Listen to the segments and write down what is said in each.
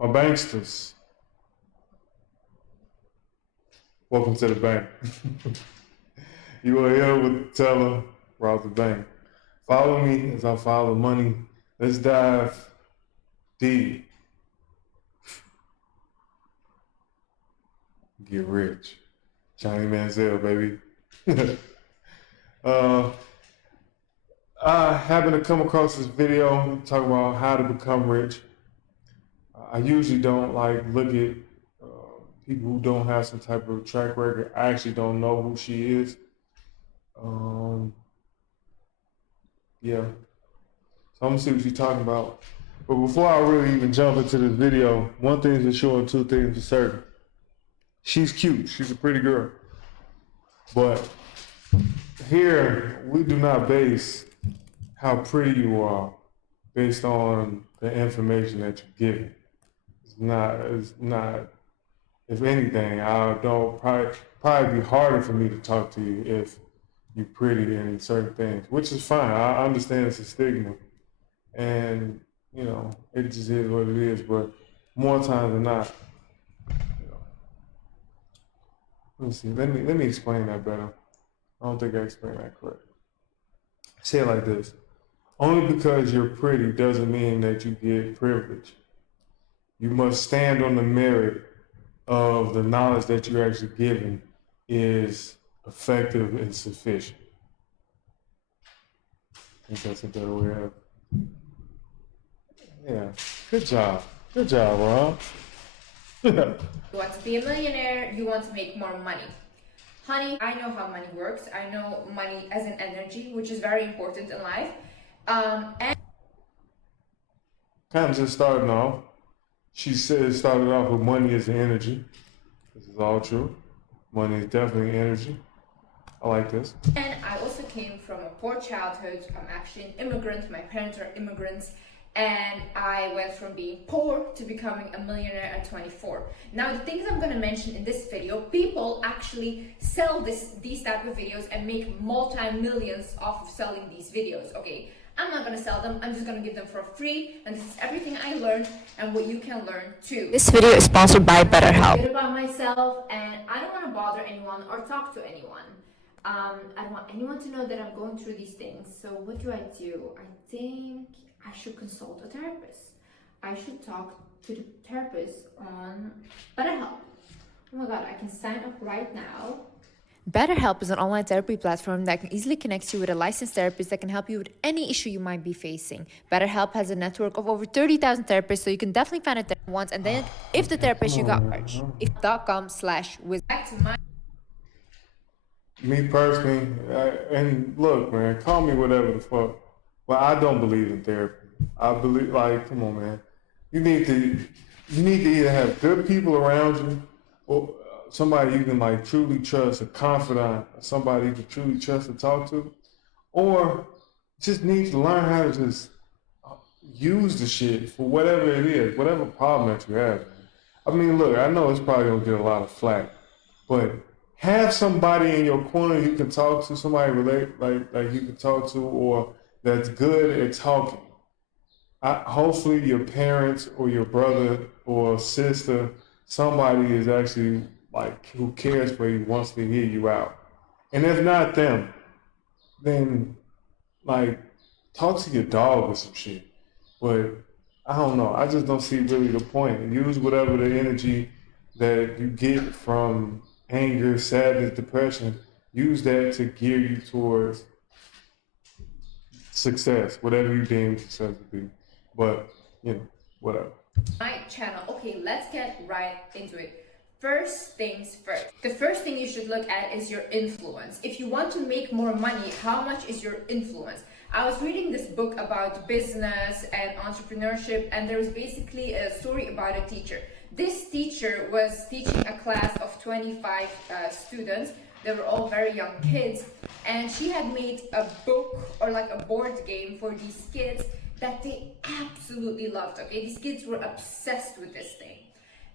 My banksters, welcome to the bank. You are here with the teller, rob the bank. Follow me as I follow money. Let's dive deep. Get rich. Johnny Manziel, baby. uh, I happened to come across this video talking about how to become rich. I usually don't like look at people who don't have some type of track record. I actually don't know who she is. Yeah, so I'm gonna see what she's talking about. But before I really even jump into this video, one thing's for sure and two things for certain. She's cute. She's a pretty girl. But here, we do not base how pretty you are based on the information that you're given. It's not, if anything, I don't, probably be harder for me to talk to you if you're pretty in certain things, which is fine. I understand it's a stigma. And, you know, it just is what it is. But more times than not, you know, let me see. Let me explain that better. I don't think I explained that correct. Say it like this. Only because you're pretty doesn't mean that you get privilege. You must stand on the merit of the knowledge that you're actually given is effective and sufficient. I think that's a better way of. Yeah. Good job. Good job, Rob. You want to be a millionaire, you want to make more money. Honey, I know how money works. I know money as an energy, which is very important in life. And Kind of just starting off. She said it started off with money as an energy. This is all true. Money is definitely energy. I like this. And I also came from a poor childhood. I'm actually an immigrant. My parents are immigrants. And I went from being poor to becoming a millionaire at 24. Now, the things I'm going to mention in this video, people actually sell these type of videos and make multi-millions off of selling these videos, okay? I'm not going to sell them. I'm just going to give them for free. And this is everything I learned and what you can learn too. This video is sponsored by BetterHelp. A bit about myself, and I don't want to bother anyone or talk to anyone. I don't want anyone to know that I'm going through these things. So what do? I think I should consult a therapist. I should talk to the therapist on BetterHelp. Oh my god, I can sign up right now. BetterHelp is an online therapy platform that can easily connect you with a licensed therapist that can help you with any issue you might be facing. BetterHelp has a network of over 30,000 therapists, so you can definitely find a therapist once, and then if the therapist you got charged, if.com/wisdom. Back to my Me personally, and look, man, call me whatever the fuck, but I don't believe in therapy. I believe, like, come on, man. You need to either have good people around you, or somebody you can like truly trust, a confidant, somebody you can truly trust to talk to, or just need to learn how to just use the shit for whatever it is, whatever problem that you have. I mean, look, I know it's probably gonna get a lot of flack, but have somebody in your corner you can talk to, somebody like you can talk to, or that's good at talking. Hopefully your parents or your brother or sister, somebody is actually like who cares for you, wants to hear you out. And if not them, then like talk to your dog or some shit. But I don't know. I just don't see really the point. Use whatever the energy that you get from anger, sadness, depression, use that to gear you towards success, whatever you deem success to be. But, you know, whatever. my channel. Okay, let's get right into it. First things first. The first thing you should look at is your influence. If you want to make more money, how much is your influence? I was reading this book about business and entrepreneurship, and there was basically a story about a teacher. This teacher was teaching a class of 25 students. They were all very young kids, and she had made a book or like a board game for these kids that they absolutely loved. Okay, these kids were obsessed with this thing,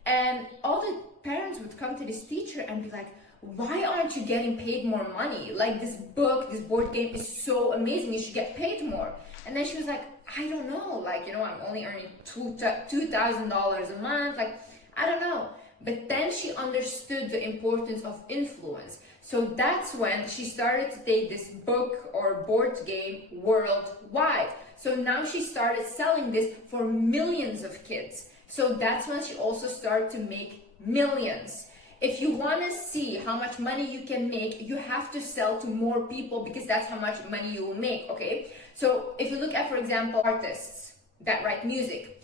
and all the parents would come to this teacher and be like, why aren't you getting paid more money? Like, this book, this board game is so amazing, you should get paid more. And then she was like, I don't know, like, I'm only earning $2,000 a month, like, I don't know. But then she understood the importance of influence. So that's when she started to take this book or board game worldwide. So now she started selling this for millions of kids. So that's when she also started to make millions. If you want to see how much money you can make, you have to sell to more people, because that's how much money you will make, okay? So if you look at, for example, artists that write music,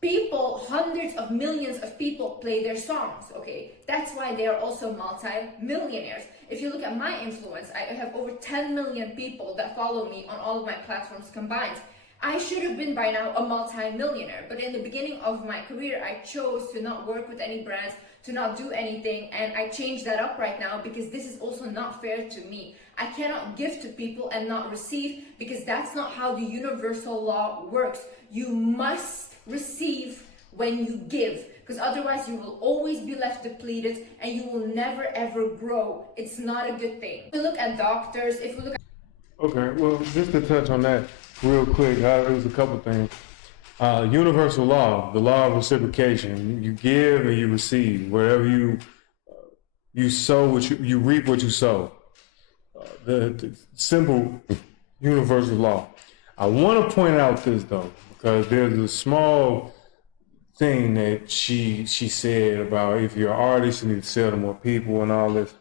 people, hundreds of millions of people play their songs, okay? That's why they are also multi-millionaires. If you look at my influence, I have over 10 million people that follow me on all of my platforms combined. I should have been by now a multi-millionaire, but in the beginning of my career, I chose to not work with any brands, to not do anything, and I changed that up right now because this is also not fair to me. I cannot give to people and not receive, because that's not how the universal law works. You must receive when you give, because otherwise you will always be left depleted and you will never ever grow. It's not a good thing. If we look at doctors, if we look at Okay, well, just to touch on that real quick, there was a couple things. Universal law, the law of reciprocation. You give and you receive. Wherever you sow, what you reap what you sow. The simple universal law. I want to point out this though, because there's a small thing that she said about, if you're an artist, you need to sell to more people and all this.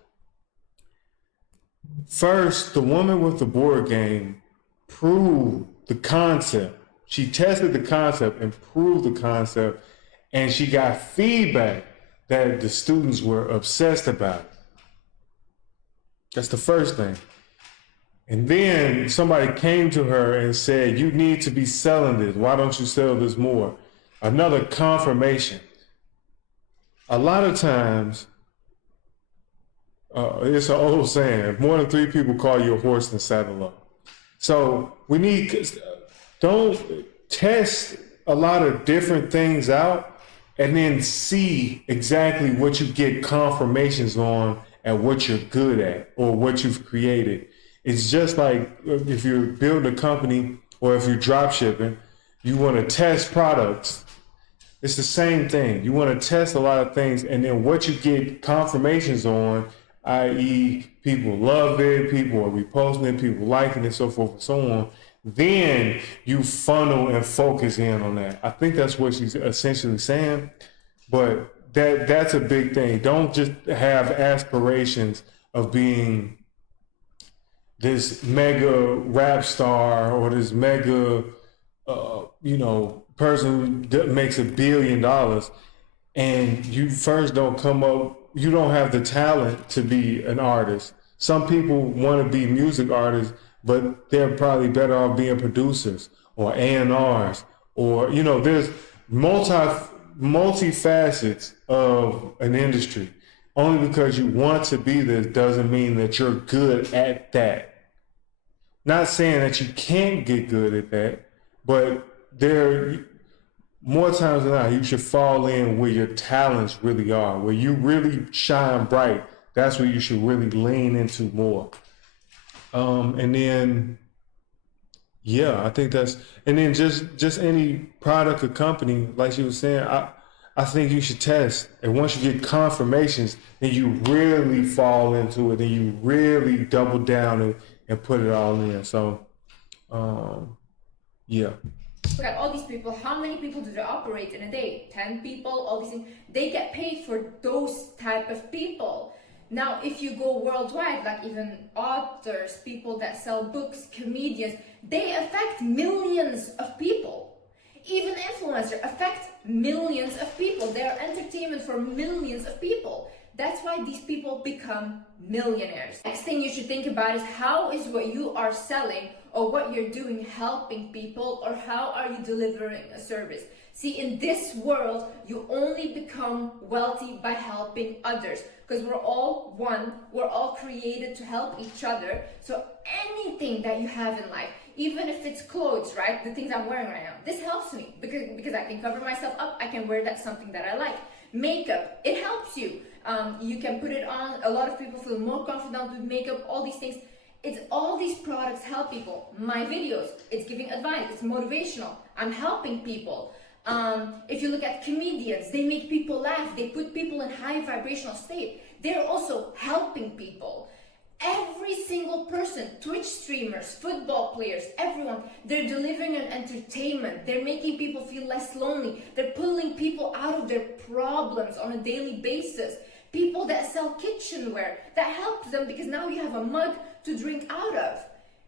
First, the woman with the board game proved the concept. She tested the concept and proved the concept, and she got feedback that the students were obsessed about it. That's the first thing. And then somebody came to her and said, you need to be selling this. Why don't you sell this more? Another confirmation. A lot of times, it's an old saying, if more than 3 people call you a horse, then saddle up. So don't test a lot of different things out and then see exactly what you get confirmations on and what you're good at or what you've created. It's just like if you're building a company or if you're drop shipping, you want to test products. It's the same thing. You want to test a lot of things, and then what you get confirmations on, i.e. people love it, people are reposting it, people liking it, so forth and so on, then you funnel and focus in on that. I think that's what she's essentially saying, but that's a big thing. Don't just have aspirations of being this mega rap star or this mega, person who makes $1 billion, and you first don't come up, you don't have the talent to be an artist. Some people want to be music artists, but they're probably better off being producers or A&Rs, or, there's multi-facets of an industry. Only because you want to be this doesn't mean that you're good at that. Not saying that you can't get good at that, but more times than not, you should fall in where your talents really are, where you really shine bright. That's where you should really lean into more. And then, I think and then just any product or company, like she was saying, I think you should test. And once you get confirmations, then you really fall into it, and you really double down and put it all in. So, Look at all these people. How many people do they operate in a day? 10 people, all these things. They get paid for those type of people. Now, if you go worldwide, like even authors, people that sell books, comedians, they affect millions of people. Even influencers affect millions of people. They are entertainment for millions of people. That's why these people become millionaires. Next thing you should think about is, how is what you are selling or what you're doing helping people, or how are you delivering a service? See, in this world, you only become wealthy by helping others, because we're all one, we're all created to help each other. So anything that you have in life, even if it's clothes, right? The things I'm wearing right now, this helps me because I can cover myself up, I can wear that something that I like. Makeup, it helps you. You can put it on. A lot of people feel more confident with makeup, all these things. It's all these products help people. My videos, it's giving advice, it's motivational. I'm helping people. If you look at comedians, they make people laugh. They put people in high vibrational state. They're also helping people. Every single person, Twitch streamers, football players, everyone, they're delivering an entertainment. They're making people feel less lonely. They're pulling people out of their problems on a daily basis. People that sell kitchenware, that helps them because now you have a mug to drink out of.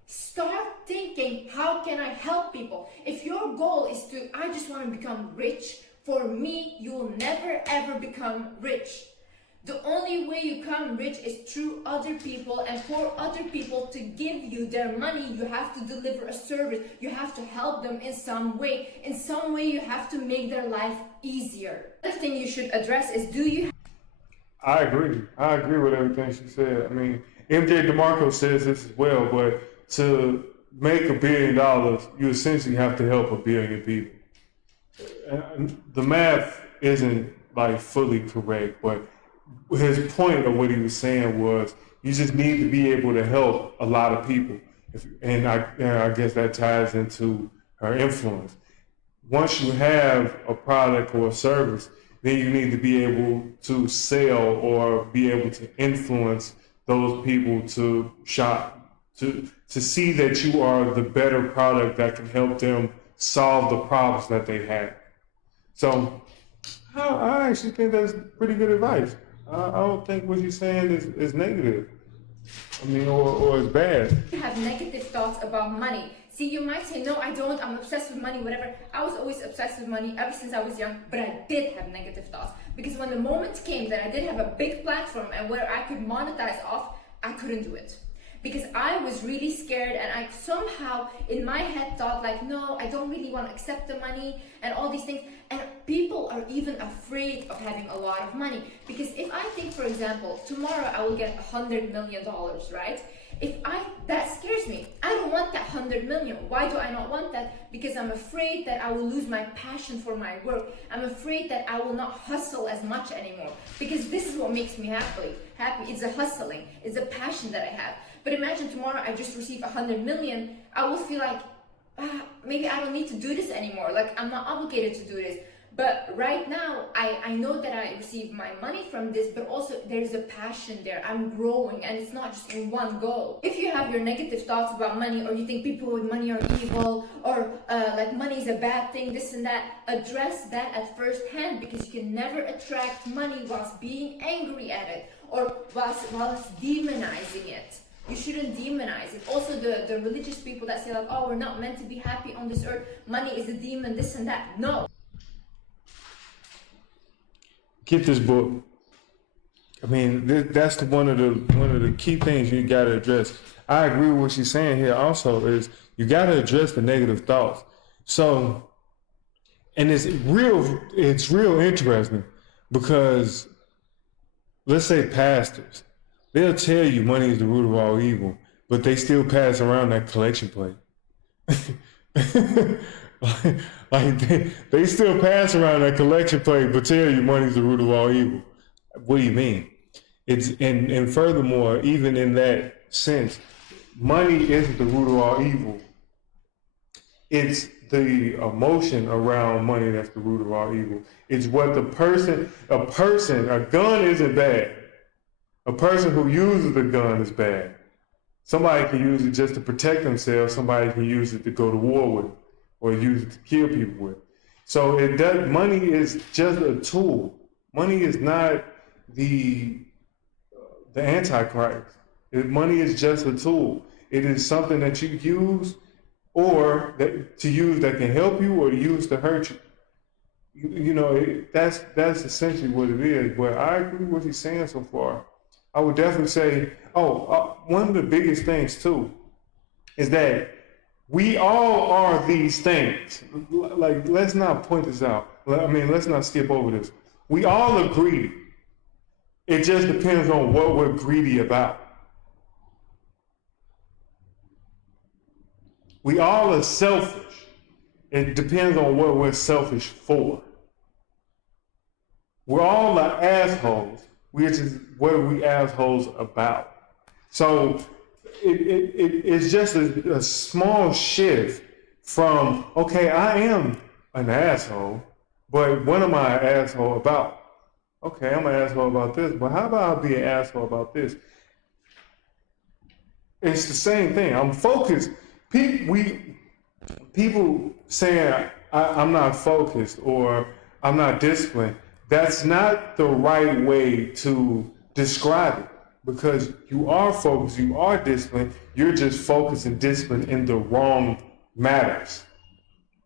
Start thinking, how can I help people? If your goal is to, I just want to become rich, for me, you will never ever become rich. The only way you become rich is through other people, and for other people to give you their money, you have to deliver a service. You have to help them in some way. In some way, you have to make their life easier. Another thing you should address is, do you... I agree. I agree with everything she said. I mean, MJ DeMarco says this as well, but to make $1 billion, you essentially have to help 1 billion people. And the math isn't like fully correct, but his point of what he was saying was you just need to be able to help a lot of people. And I guess that ties into her influence. Once you have a product or a service, then you need to be able to sell or be able to influence those people to shop, to see that you are the better product that can help them solve the problems that they have. So I actually think that's pretty good advice. I don't think what she's saying is negative. I mean, or is bad. You have negative thoughts about money. See, you might say, no, I don't, I'm obsessed with money, whatever. I was always obsessed with money ever since I was young, but I did have negative thoughts. Because when the moment came that I did have a big platform and where I could monetize off, I couldn't do it. Because I was really scared, and I somehow in my head thought like, no, I don't really want to accept the money and all these things. And people are even afraid of having a lot of money. Because if I think, for example, tomorrow I will get $100 million, right? That scares me. I don't want that 100 million. Why do I not want that? Because I'm afraid that I will lose my passion for my work. I'm afraid that I will not hustle as much anymore. Because this is what makes me happy. It's the hustling. It's the passion that I have. But imagine tomorrow I just receive 100 million. I will feel like, maybe I don't need to do this anymore. Like, I'm not obligated to do this. But right now, I know that I receive my money from this, but also there's a passion there. I'm growing, and it's not just in one go. If you have your negative thoughts about money, or you think people with money are evil, or like money is a bad thing, this and that, address that at first hand, because you can never attract money whilst being angry at it, or whilst demonizing it. You shouldn't demonize it. Also, the religious people that say like, oh, we're not meant to be happy on this earth, money is a demon, this and that. No. Get this book. I mean, that's one of the key things you got to address. I agree with what she's saying here. Also, is you got to address the negative thoughts. So, and it's real interesting because let's say pastors, they'll tell you money is the root of all evil, but they still pass around that collection plate. Like they still pass around that collection plate, but tell you money's the root of all evil. What do you mean? It's and furthermore, even in that sense, money isn't the root of all evil. It's the emotion around money that's the root of all evil. It's what a gun isn't bad. A person who uses a gun is bad. Somebody can use it just to protect themselves. Somebody can use it to go to war with, or use it to kill people with. So money is just a tool. Money is not the Antichrist. Money is just a tool. It is something that you use, or that can help you, or to use to hurt you. That's essentially what it is. But I agree with what he's saying so far. I would definitely say, one of the biggest things too is that we all are these things. Like, let's not point this out. I mean, let's not skip over this. We all are greedy. It just depends on what we're greedy about. We all are selfish. It depends on what we're selfish for. We're all are assholes. We're just, what are we assholes about? So it's just a small shift from, okay, I am an asshole, but what am I an asshole about? Okay, I'm an asshole about this, but how about I be an asshole about this? It's the same thing. I'm focused. People saying I'm not focused or I'm not disciplined. That's not the right way to describe it, because you are focused, you are disciplined. You're just focused and disciplined in the wrong matters.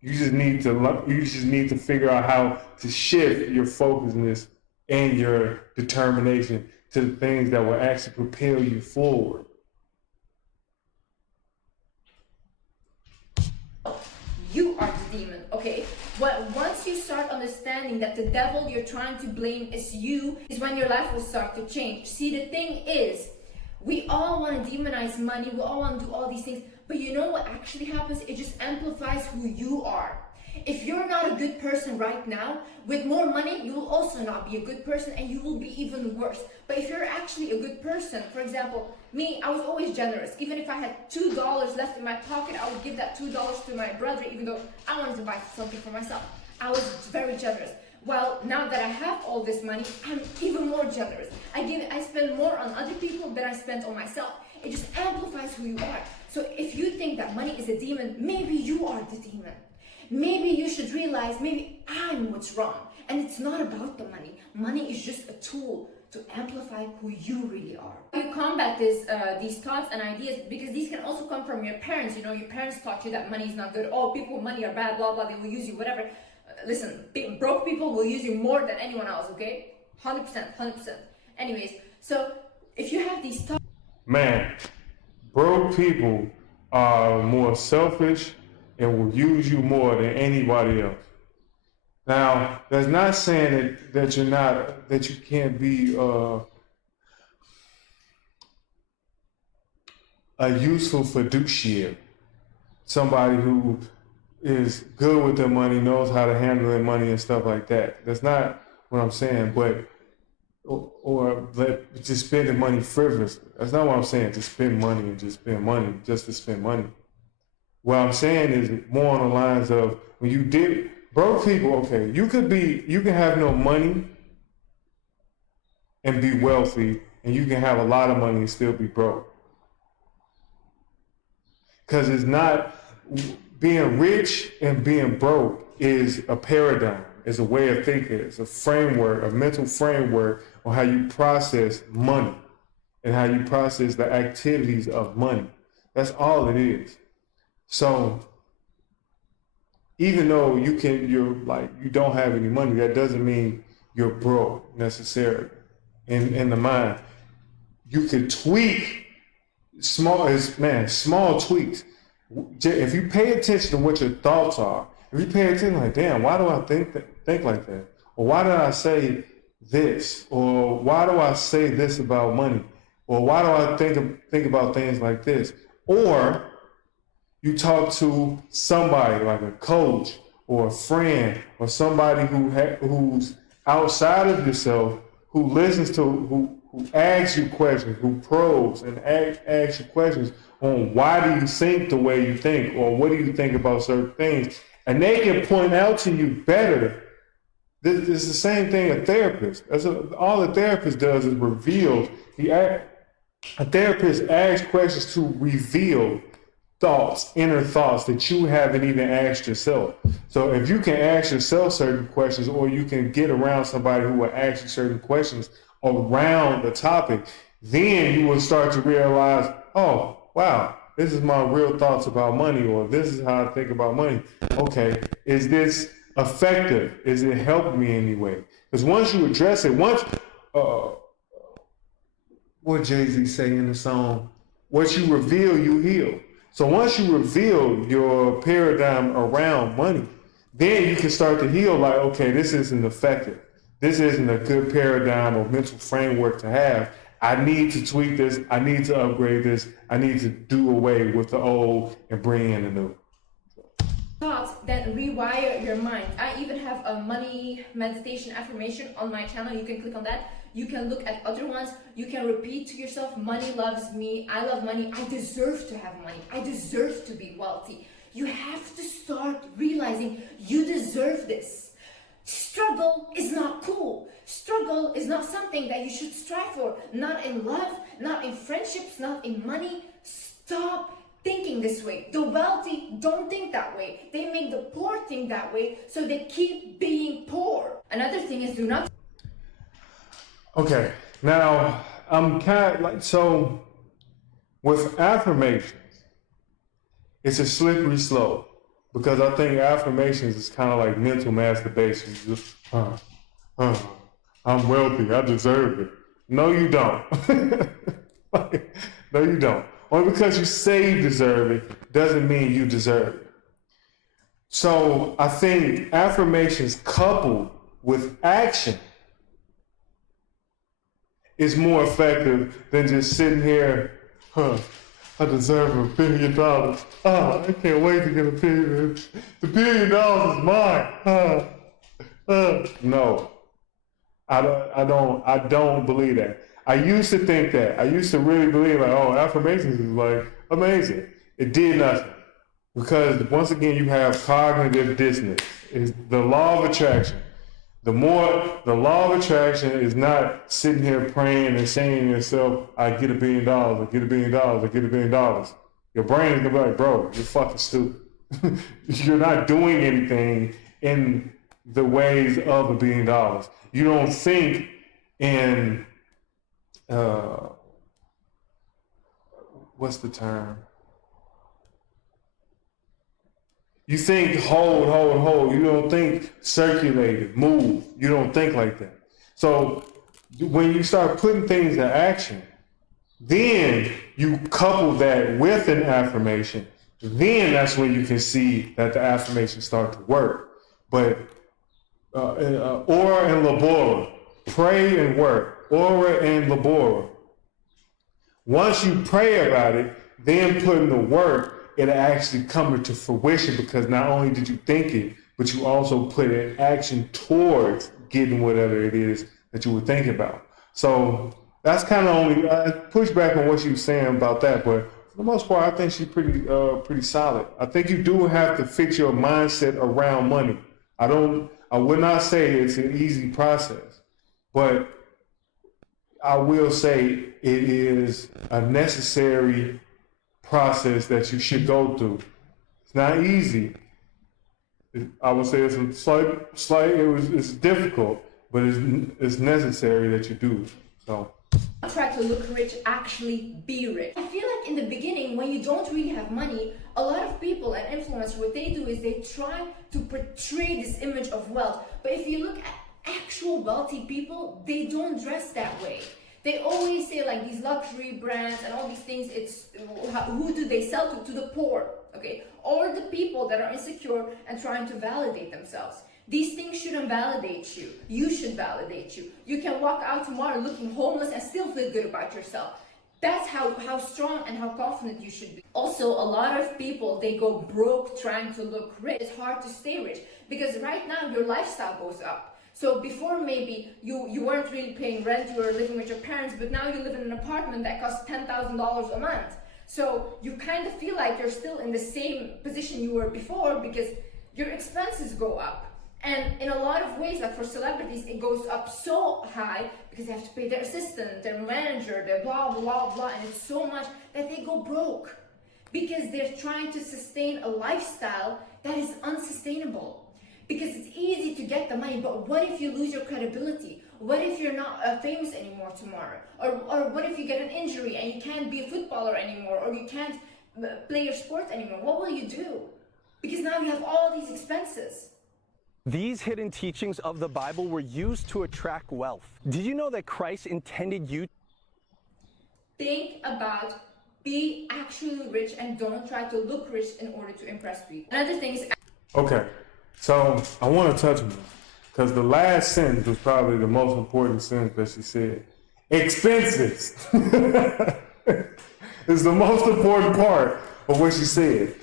You just need to figure out how to shift your focusedness and your determination to the things that will actually propel you forward. You are the demon, okay? Well, once you start understanding that the devil you're trying to blame is you, is when your life will start to change. See, the thing is, we all want to demonize money, we all want to do all these things, but you know what actually happens? It just amplifies who you are. If you're not a good person right now, with more money, you will also not be a good person and you will be even worse. But if you're actually a good person, for example, me, I was always generous. Even if I had $2 left in my pocket, I would give that $2 to my brother, even though I wanted to buy something for myself. I was very generous. Well, now that I have all this money, I'm even more generous. I spend more on other people than I spend on myself. It just amplifies who you are. So if you think that money is a demon, maybe you are the demon. Maybe you should realize maybe I'm what's wrong. And it's not about the money. Money is just a tool to amplify who you really are. You combat these thoughts and ideas, because these can also come from your parents. You know, your parents taught you that money is not good. Oh, people with money are bad, blah, blah, they will use you, whatever. Listen, broke people will use you more than anyone else, okay? 100%, 100%. Anyways, so if you have these thoughts... Man, broke people are more selfish and will use you more than anybody else. Now, that's not saying that you can't be a useful fiduciary, somebody who is good with their money, knows how to handle their money and stuff like that. That's not what I'm saying, but just spending money frivolously. That's not what I'm saying. To spend money and just spend money just to spend money. What I'm saying is more on the lines of, when you did broke people, okay, you can have no money and be wealthy, and you can have a lot of money and still be broke. Because it's not, being rich and being broke is a paradigm, is a way of thinking, it's a framework, a mental framework on how you process money and how you process the activities of money. That's all it is. So even though you don't have any money, that doesn't mean you're broke necessarily. In the mind, you can tweak small tweaks. If you pay attention to what your thoughts are, if you pay attention, like, damn, why do I think like that? Or why did I say this? Or why do I say this about money? Or why do I think about things like this? Or you talk to somebody like a coach or a friend or somebody who's outside of yourself, who listens to, who asks you questions, who probes and asks you questions on why do you think the way you think, or what do you think about certain things, and they can point out to you better. This is the same thing a therapist. All a therapist does is reveal. A therapist asks questions to reveal inner thoughts that you haven't even asked yourself. So if you can ask yourself certain questions, or you can get around somebody who will ask you certain questions around the topic, then you will start to realize, oh, wow, this is my real thoughts about money, or this is how I think about money. Okay, is this effective? Is it helping me anyway? Because once you address it, what Jay-Z say in the song, what you reveal, you heal. So once you reveal your paradigm around money, then you can start to heal, like, okay, this isn't effective. This isn't a good paradigm or mental framework to have. I need to tweak this. I need to upgrade this. I need to do away with the old and bring in the new. Thoughts that rewire your mind. I even have a money meditation affirmation on my channel. You can click on that. You can look at other ones. You can repeat to yourself, money loves me. I love money. I deserve to have money. I deserve to be wealthy. You have to start realizing you deserve this. Struggle is not cool. Struggle is not something that you should strive for. Not in love, not in friendships, not in money. Stop thinking this way. The wealthy don't think that way. They make the poor think that way, so they keep being poor. Another thing is, do not. Okay, now I'm kind of like, so with affirmations, it's a slippery slope because I think affirmations is kind of like mental masturbation. Just, I'm wealthy, I deserve it. No, you don't. No, you don't. Only because you say you deserve it doesn't mean you deserve it. So I think affirmations coupled with action is more effective than just sitting here, I deserve $1 billion. Oh, I can't wait to get $1 billion. The $1 billion is mine. No, I don't believe that. I used to think that. I used to really believe like, oh, affirmations is like amazing. It did nothing. Because once again, you have cognitive dissonance. It's the law of attraction. The law of attraction is not sitting here praying and saying to yourself, I get $1 billion, I get $1 billion, I get $1 billion. Your brain is gonna be like, bro, you're fucking stupid. You're not doing anything in the ways of $1 billion. You don't think in, what's the term? You think hold. You don't think circulated, move. You don't think like that. So when you start putting things in action, then you couple that with an affirmation. Then that's when you can see that the affirmation start to work. But ora and labora, pray and work. Ora and labora. Once you pray about it, then put in the work, it'll actually come into fruition because not only did you think it, but you also put in action towards getting whatever it is that you were thinking about. So that's kind of only push back on what she was saying about that, but for the most part, I think she's pretty solid. I think you do have to fix your mindset around money. I would not say it's an easy process, but I will say it is a necessary process that you should go through. It's not easy. I would say it's a it's difficult, but it's necessary that you do. So try to look rich, actually be rich. I feel like in the beginning, when you don't really have money, a lot of people and influencers, what they do is they try to portray this image of wealth. But if you look at actual wealthy people, they don't dress that way. They always say like these luxury brands and all these things, it's who do they sell to? To the poor, okay? Or the people that are insecure and trying to validate themselves. These things shouldn't validate you. You should validate you. You can walk out tomorrow looking homeless and still feel good about yourself. That's how strong and how confident you should be. Also, a lot of people, they go broke trying to look rich. It's hard to stay rich because right now your lifestyle goes up. So before maybe you weren't really paying rent, you were living with your parents, but now you live in an apartment that costs $10,000 a month. So you kind of feel like you're still in the same position you were before because your expenses go up. And in a lot of ways, like for celebrities, it goes up so high because they have to pay their assistant, their manager, their blah, blah, blah, and it's so much that they go broke because they're trying to sustain a lifestyle that is unsustainable. Because it's easy to get the money, but what if you lose your credibility? What if you're not famous anymore tomorrow? Or what if you get an injury and you can't be a footballer anymore, or you can't play your sport anymore? What will you do? Because now you have all these expenses. These hidden teachings of the Bible were used to attract wealth. Did you know that Christ intended you? Think about be actually rich and don't try to look rich in order to impress people. Another thing is... Okay. So I want to touch on this because the last sentence was probably the most important sentence that she said. Expenses is the most important part of what she said.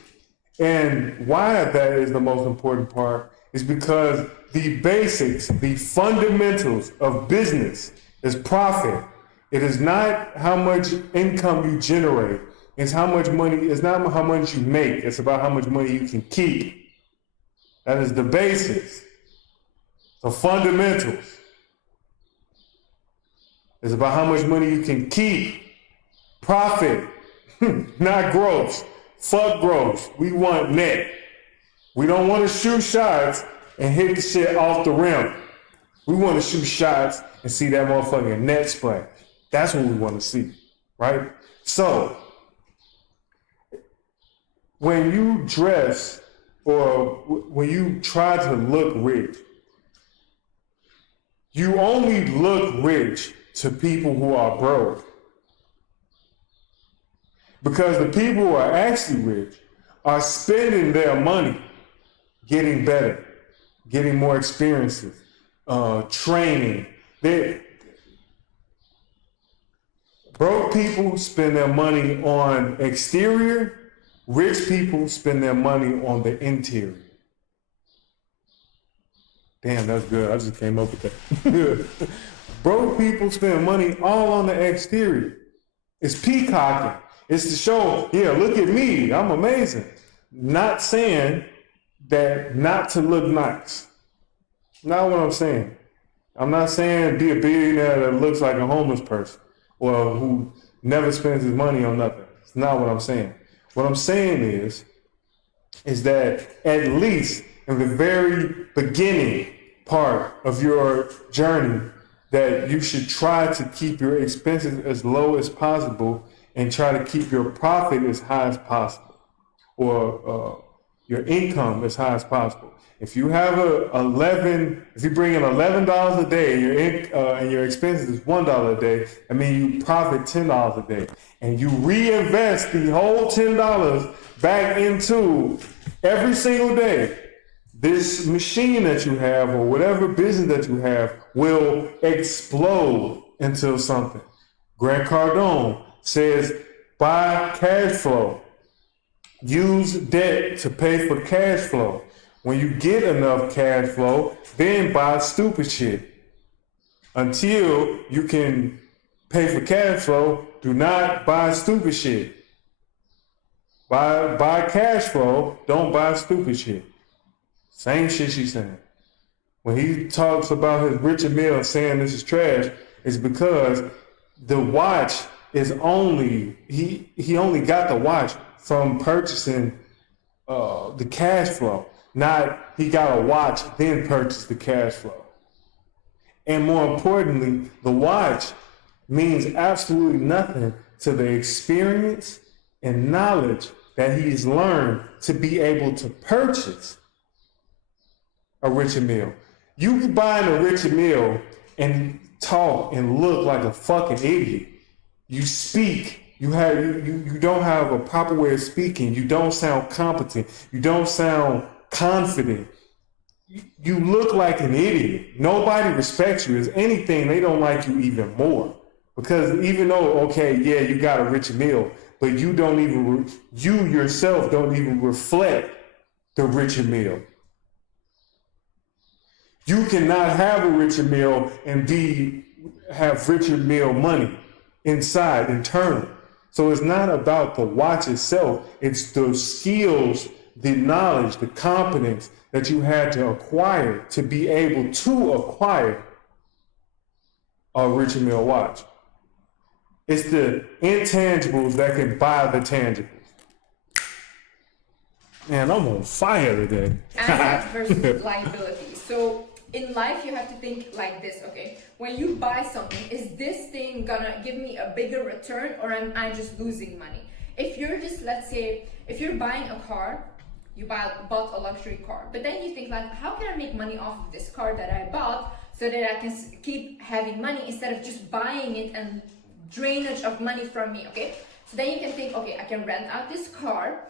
And why that is the most important part is because the basics, the fundamentals of business It's profit. It is not how much income you generate. It's how much money, it's not how much you make. It's about how much money you can keep. That is the basics, the fundamentals. It's about how much money you can keep. Profit, not gross. Fuck gross. We want net. We don't want to shoot shots and hit the shit off the rim. We want to shoot shots and see that motherfucking net splash. That's what we want to see, right? So, when you dress or when you try to look rich, you only look rich to people who are broke. Because the people who are actually rich are spending their money getting better, getting more experiences, training. Broke people spend their money on exterior. Rich people spend their money on the interior. Damn, that's good. I just came up with that. Broke people spend money all on the exterior. It's peacocking. It's to show, yeah, look at me. I'm amazing. Not saying that not to look nice. Not what I'm saying. I'm not saying be a billionaire that looks like a homeless person or who never spends his money on nothing. It's not what I'm saying. What I'm saying is that at least in the very beginning part of your journey, that you should try to keep your expenses as low as possible and try to keep your profit as high as possible, or your income as high as possible. If you have if you bring in $11 a day, and your expenses is $1 a day, I mean you profit $10 a day, and you reinvest the whole $10 back into every single day. This machine that you have, or whatever business that you have, will explode into something. Grant Cardone says, buy cash flow. Use debt to pay for cash flow. When you get enough cash flow, then buy stupid shit. Until you can pay for cash flow, do not buy stupid shit. Buy cash flow, don't buy stupid shit. Same shit she's saying. When he talks about his Richard Mille saying this is trash, it's because the watch is only, he only got the watch from purchasing the cash flow. Not he got a watch, then purchased the cash flow. And more importantly, the watch means absolutely nothing to the experience and knowledge that he's learned to be able to purchase a Richard Mille. You buying a Richard Mille and talk and look like a fucking idiot. You speak, you don't have a proper way of speaking. You don't sound competent. You don't sound confident. You look like an idiot. Nobody respects you. As anything, they don't like you even more. Because even though, okay, yeah, you got a Richard Mille, but you yourself don't even reflect the Richard Mille. You cannot have a Richard Mille and have Richard Mille money inside, internal. So it's not about the watch itself. It's the skills, the knowledge, the competence that you had to acquire to be able to acquire a Richard Mille watch. It's the intangibles that can buy the tangibles. Man, I'm on fire today. Asset versus liability. So in life, you have to think like this, okay? When you buy something, is this thing gonna give me a bigger return, or am I just losing money? If you're just, let's say, if you're buying a car, you bought a luxury car, but then you think like, how can I make money off of this car that I bought so that I can keep having money instead of just buying it and drainage of money from me, okay? So then you can think, okay, I can rent out this car,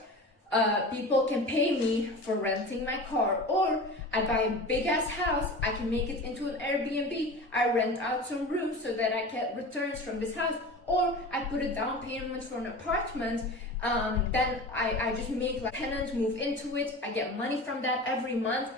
people can pay me for renting my car, or I buy a big ass house, I can make it into an Airbnb, I rent out some rooms so that I get returns from this house, or I put a down payment for an apartment, then I just make like tenants move into it, I get money from that every month.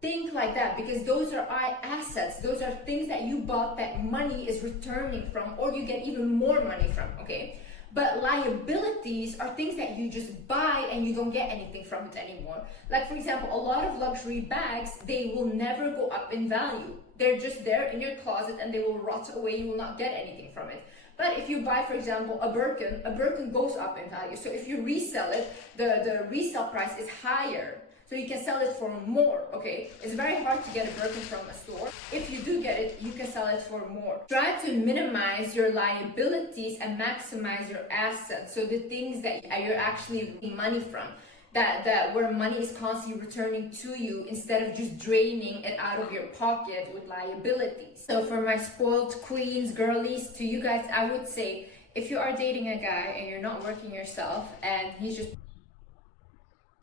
Think like that, because those are assets. Those are things that you bought that money is returning from, or you get even more money from, okay? But liabilities are things that you just buy and you don't get anything from it anymore. Like, for example, a lot of luxury bags, they will never go up in value. They're just there in your closet and they will rot away. You will not get anything from it. But if you buy, for example, a Birkin goes up in value. So if you resell it, the resale price is higher. So you can sell it for more, okay? It's very hard to get a Birkin from a store. If you do get it, you can sell it for more. Try to minimize your liabilities and maximize your assets. So the things that you're actually making money from, that where money is constantly returning to you instead of just draining it out of your pocket with liabilities. So for my spoiled queens, girlies, to you guys, I would say, if you are dating a guy and you're not working yourself and he's just...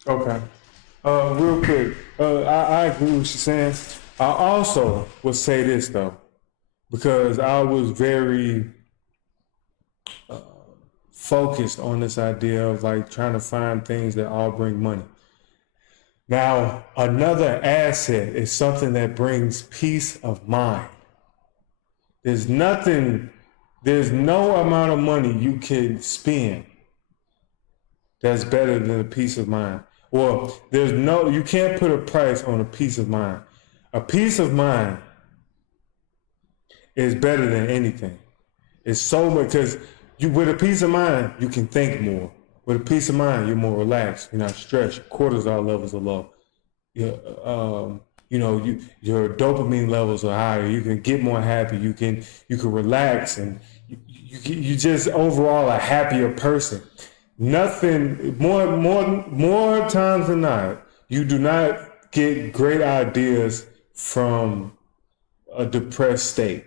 Okay. Real quick, I agree with what you're saying. I also would say this though, because I was very focused on this idea of like trying to find things that all bring money. Now, another asset is something that brings peace of mind. There's no amount of money you can spend that's better than a peace of mind. Or you can't put a price on a peace of mind. A peace of mind is better than anything. It's so much, because with a peace of mind, you can think more. With a peace of mind, you're more relaxed. You're not stressed. Your cortisol levels are low. Your dopamine levels are higher. You can get more happy. You can relax, and you just overall a happier person. Nothing more times than not, you do not get great ideas from a depressed state.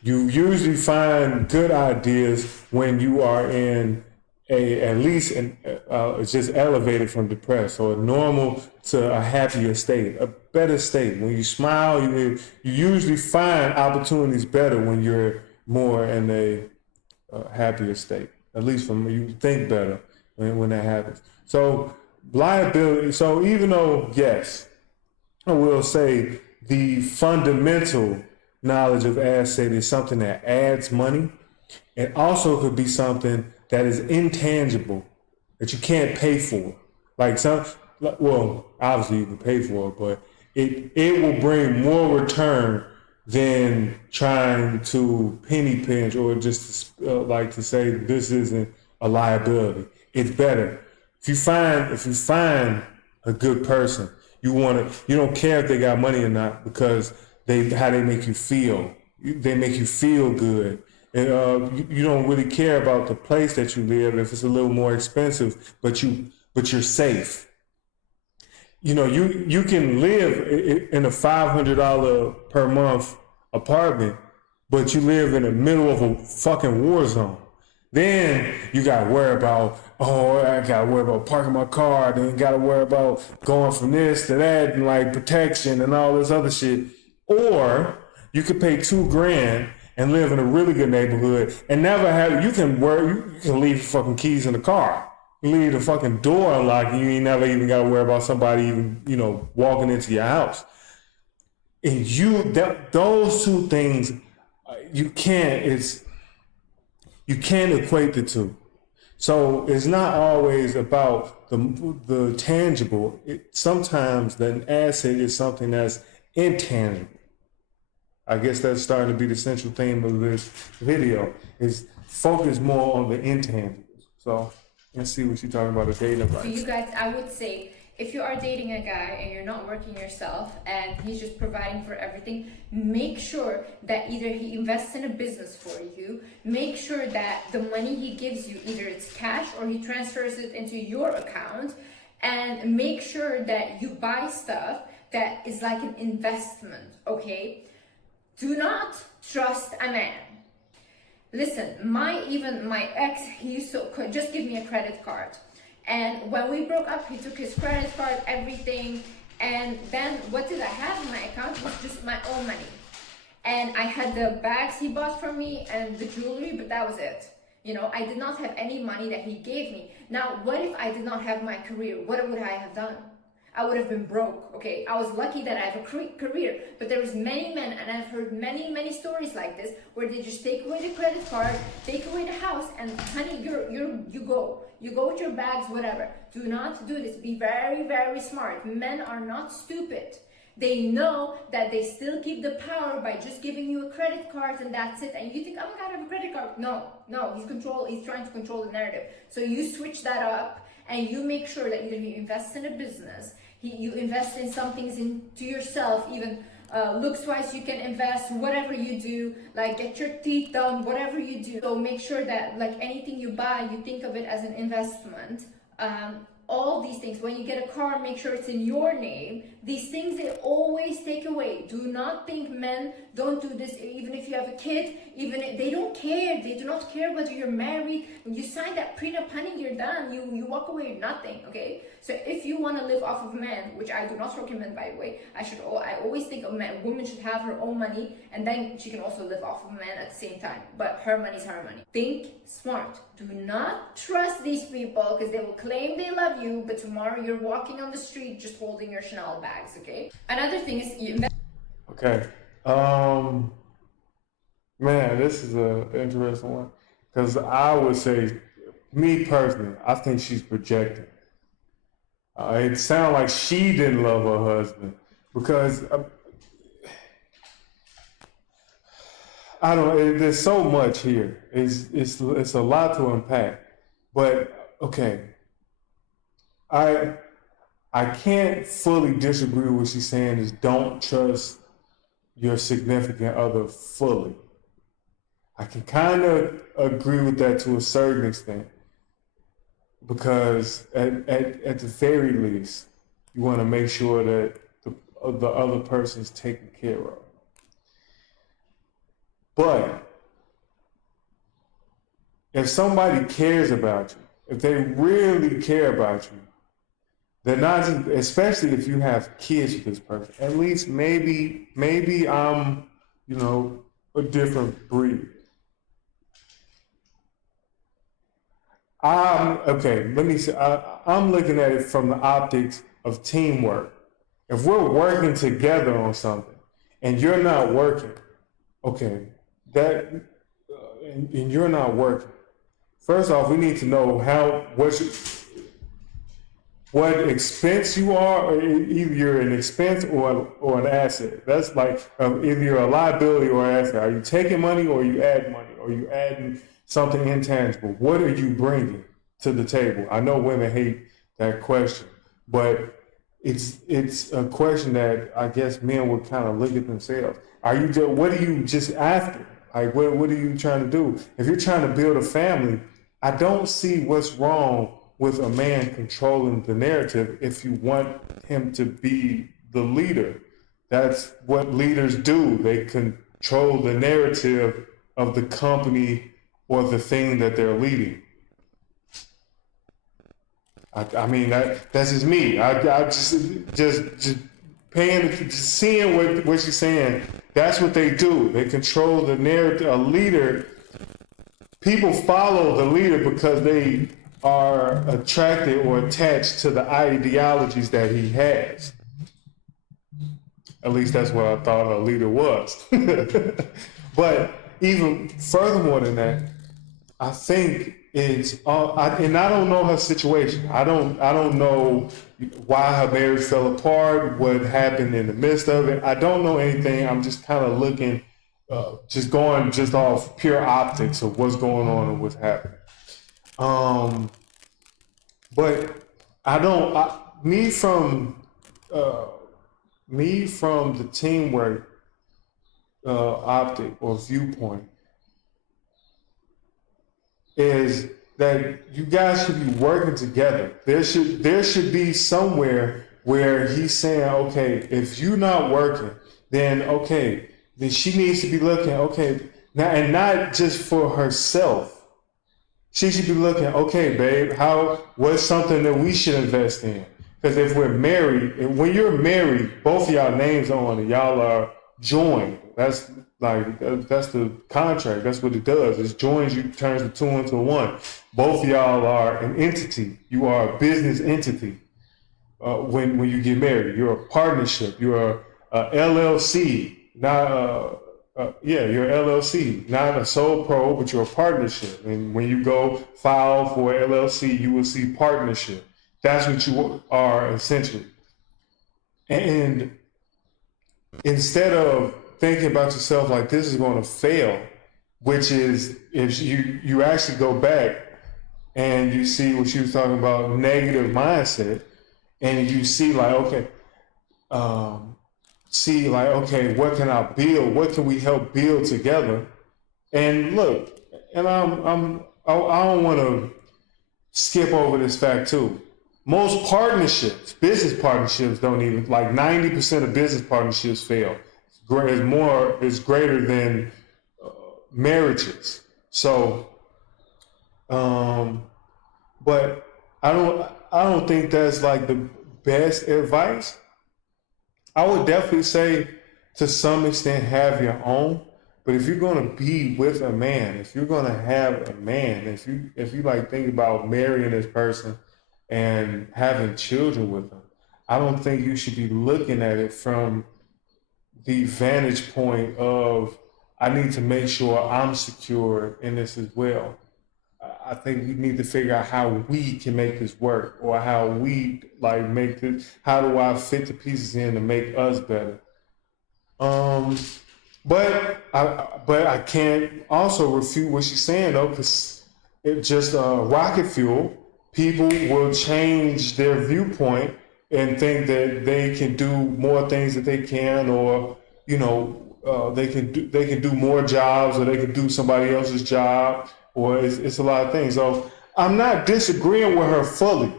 You usually find good ideas when you are in just elevated from depressed, or a normal to a happier state, a better state. When you smile, you usually find opportunities better when you're more in a happier state. At least from you think better when that happens. So liability. So even though, yes, I will say the fundamental knowledge of asset is something that adds money, it also could be something that is intangible that you can't pay for. Obviously you can pay for it, but it will bring more return than trying to penny pinch or just to say this isn't a liability. It's better if you find a good person. You don't care if they got money or not, because how they make you feel. They make you feel good, and you don't really care about the place that you live if it's a little more expensive, but you're safe. You can live in a $500 per month apartment, but you live in the middle of a fucking war zone. Then you gotta worry about, I gotta worry about parking my car, then gotta worry about going from this to that and like protection and all this other shit. Or you could pay $2,000 and live in a really good neighborhood and never have, you can leave your fucking keys in the car. You leave the fucking door unlocked and you ain't never even gotta worry about somebody even, walking into your house. And those two things, you can't equate the two. So it's not always about the tangible. Sometimes an asset is something that's intangible. I guess that's starting to be the central theme of this video, is focus more on the intangibles. So let's see what you're talking about, a dating advice. For you guys, I would say, if you are dating a guy and you're not working yourself and he's just providing for everything, make sure that either he invests in a business for you, make sure that the money he gives you, either it's cash or he transfers it into your account, and make sure that you buy stuff that is like an investment, okay? Do not trust a man. Listen, my ex, he used to just give me a credit card. And when we broke up, he took his credit card, everything. And then what did I have in my account was just my own money. And I had the bags he bought for me and the jewelry, but that was it. I did not have any money that he gave me. Now, what if I did not have my career? What would I have done? I would have been broke. Okay, I was lucky that I have a career, but there was many men, and I've heard many stories like this, where they just take away the credit card, take away the house, and honey, you go with your bags, whatever. Do not do this. Be very smart. Men are not stupid. They know that they still keep the power by just giving you a credit card and that's it. And you think, oh my God, I have a credit card. No, he's trying to control the narrative. So you switch that up and you make sure that either he invests in a business, you invest in some things into yourself, even looks-wise you can invest, whatever you do, like get your teeth done, whatever you do. So make sure that like anything you buy, you think of it as an investment. All these things, when you get a car, make sure it's in your name. These things they always take away. Do not think men don't do this. Even if you have a kid, even if they don't care, they do not care whether you're married. When you sign that prenup, honey, you're done. You walk away with nothing. Okay, so if you want to live off of men, which I do not recommend, by the way, I always think a woman should have her own money, and then she can also live off of men at the same time, but her money is her money. Think smart. Do not trust these people, because they will claim they love you, but tomorrow you're walking on the street just holding your Chanel bags. Okay, another thing is you invest. Okay. Man, this is an interesting one, because I would say, me personally, I think she's projecting. It sounds like she didn't love her husband, because I don't know. There's so much here. It's a lot to unpack. But okay, I can't fully disagree with what she's saying. Is don't trust your significant other fully. I can kind of agree with that to a certain extent, because at the very least, you want to make sure that the other person's taken care of. But if somebody cares about you, if they really care about you, they're not, especially if you have kids with this person, at least maybe I'm, a different breed. Let me say, I'm looking at it from the optics of teamwork. If we're working together on something and you're not working, okay, and you're not working. First off, we need to know what expense you are, or either you're an expense or an asset. That's like either you're a liability or an asset. Are you taking money or you add money? Or you adding something intangible? What are you bringing to the table? I know women hate that question, but it's a question that I guess men would kind of look at themselves. What are you just after? Like, what are you trying to do? If you're trying to build a family, I don't see what's wrong with a man controlling the narrative if you want him to be the leader. That's what leaders do. They control the narrative of the company or the thing that they're leading. I mean, that's just me. I just paying, just seeing what she's saying. That's what they do. They control the narrative. A leader, people follow the leader because they are attracted or attached to the ideologies that he has. At least that's what I thought a leader was. But even furthermore than that, I think it's, and I don't know her situation. I don't know why her marriage fell apart, what happened in the midst of it. I don't know anything. I'm just kind of looking, just off pure optics of what's going on and what's happening. But me from the teamwork optic or viewpoint is that you guys should be working together. There should be somewhere where he's saying, okay, if you're not working, then she needs to be looking, okay, now, and not just for herself. She should be looking, okay, babe, what's something that we should invest in? Because if we're married, and when you're married, both of y'all names are on it. Y'all are joined. That's the contract. That's what it does. It joins you, turns the two into one. Both of y'all are an entity. You are a business entity. when you get married. You're a partnership. You're a LLC, not you're LLC, not a sole pro, but you're a partnership. And when you go file for LLC, you will see partnership. That's what you are essentially. And instead of thinking about yourself like this is going to fail, which is if you actually go back and you see what she was talking about, negative mindset, and you see like, okay, what can I build? What can we help build together? And look, and I don't want to skip over this fact too. Most partnerships, business partnerships, don't even, like 90% of business partnerships fail. It's greater than marriages. So, but I don't think that's like the best advice. I would definitely say to some extent have your own, but if you're going to be with a man, if you're going to have a man, if you like think about marrying this person and having children with them, I don't think you should be looking at it from the vantage point of I need to make sure I'm secure in this as well. I think we need to figure out how we can make this work, or how we like make this. How do I fit the pieces in to make us better? But I can't also refute what she's saying though, because it just rocket fuel. People will change their viewpoint and think that they can do more things that they can, or they can do more jobs, or they can do somebody else's job, or it's a lot of things. So I'm not disagreeing with her fully.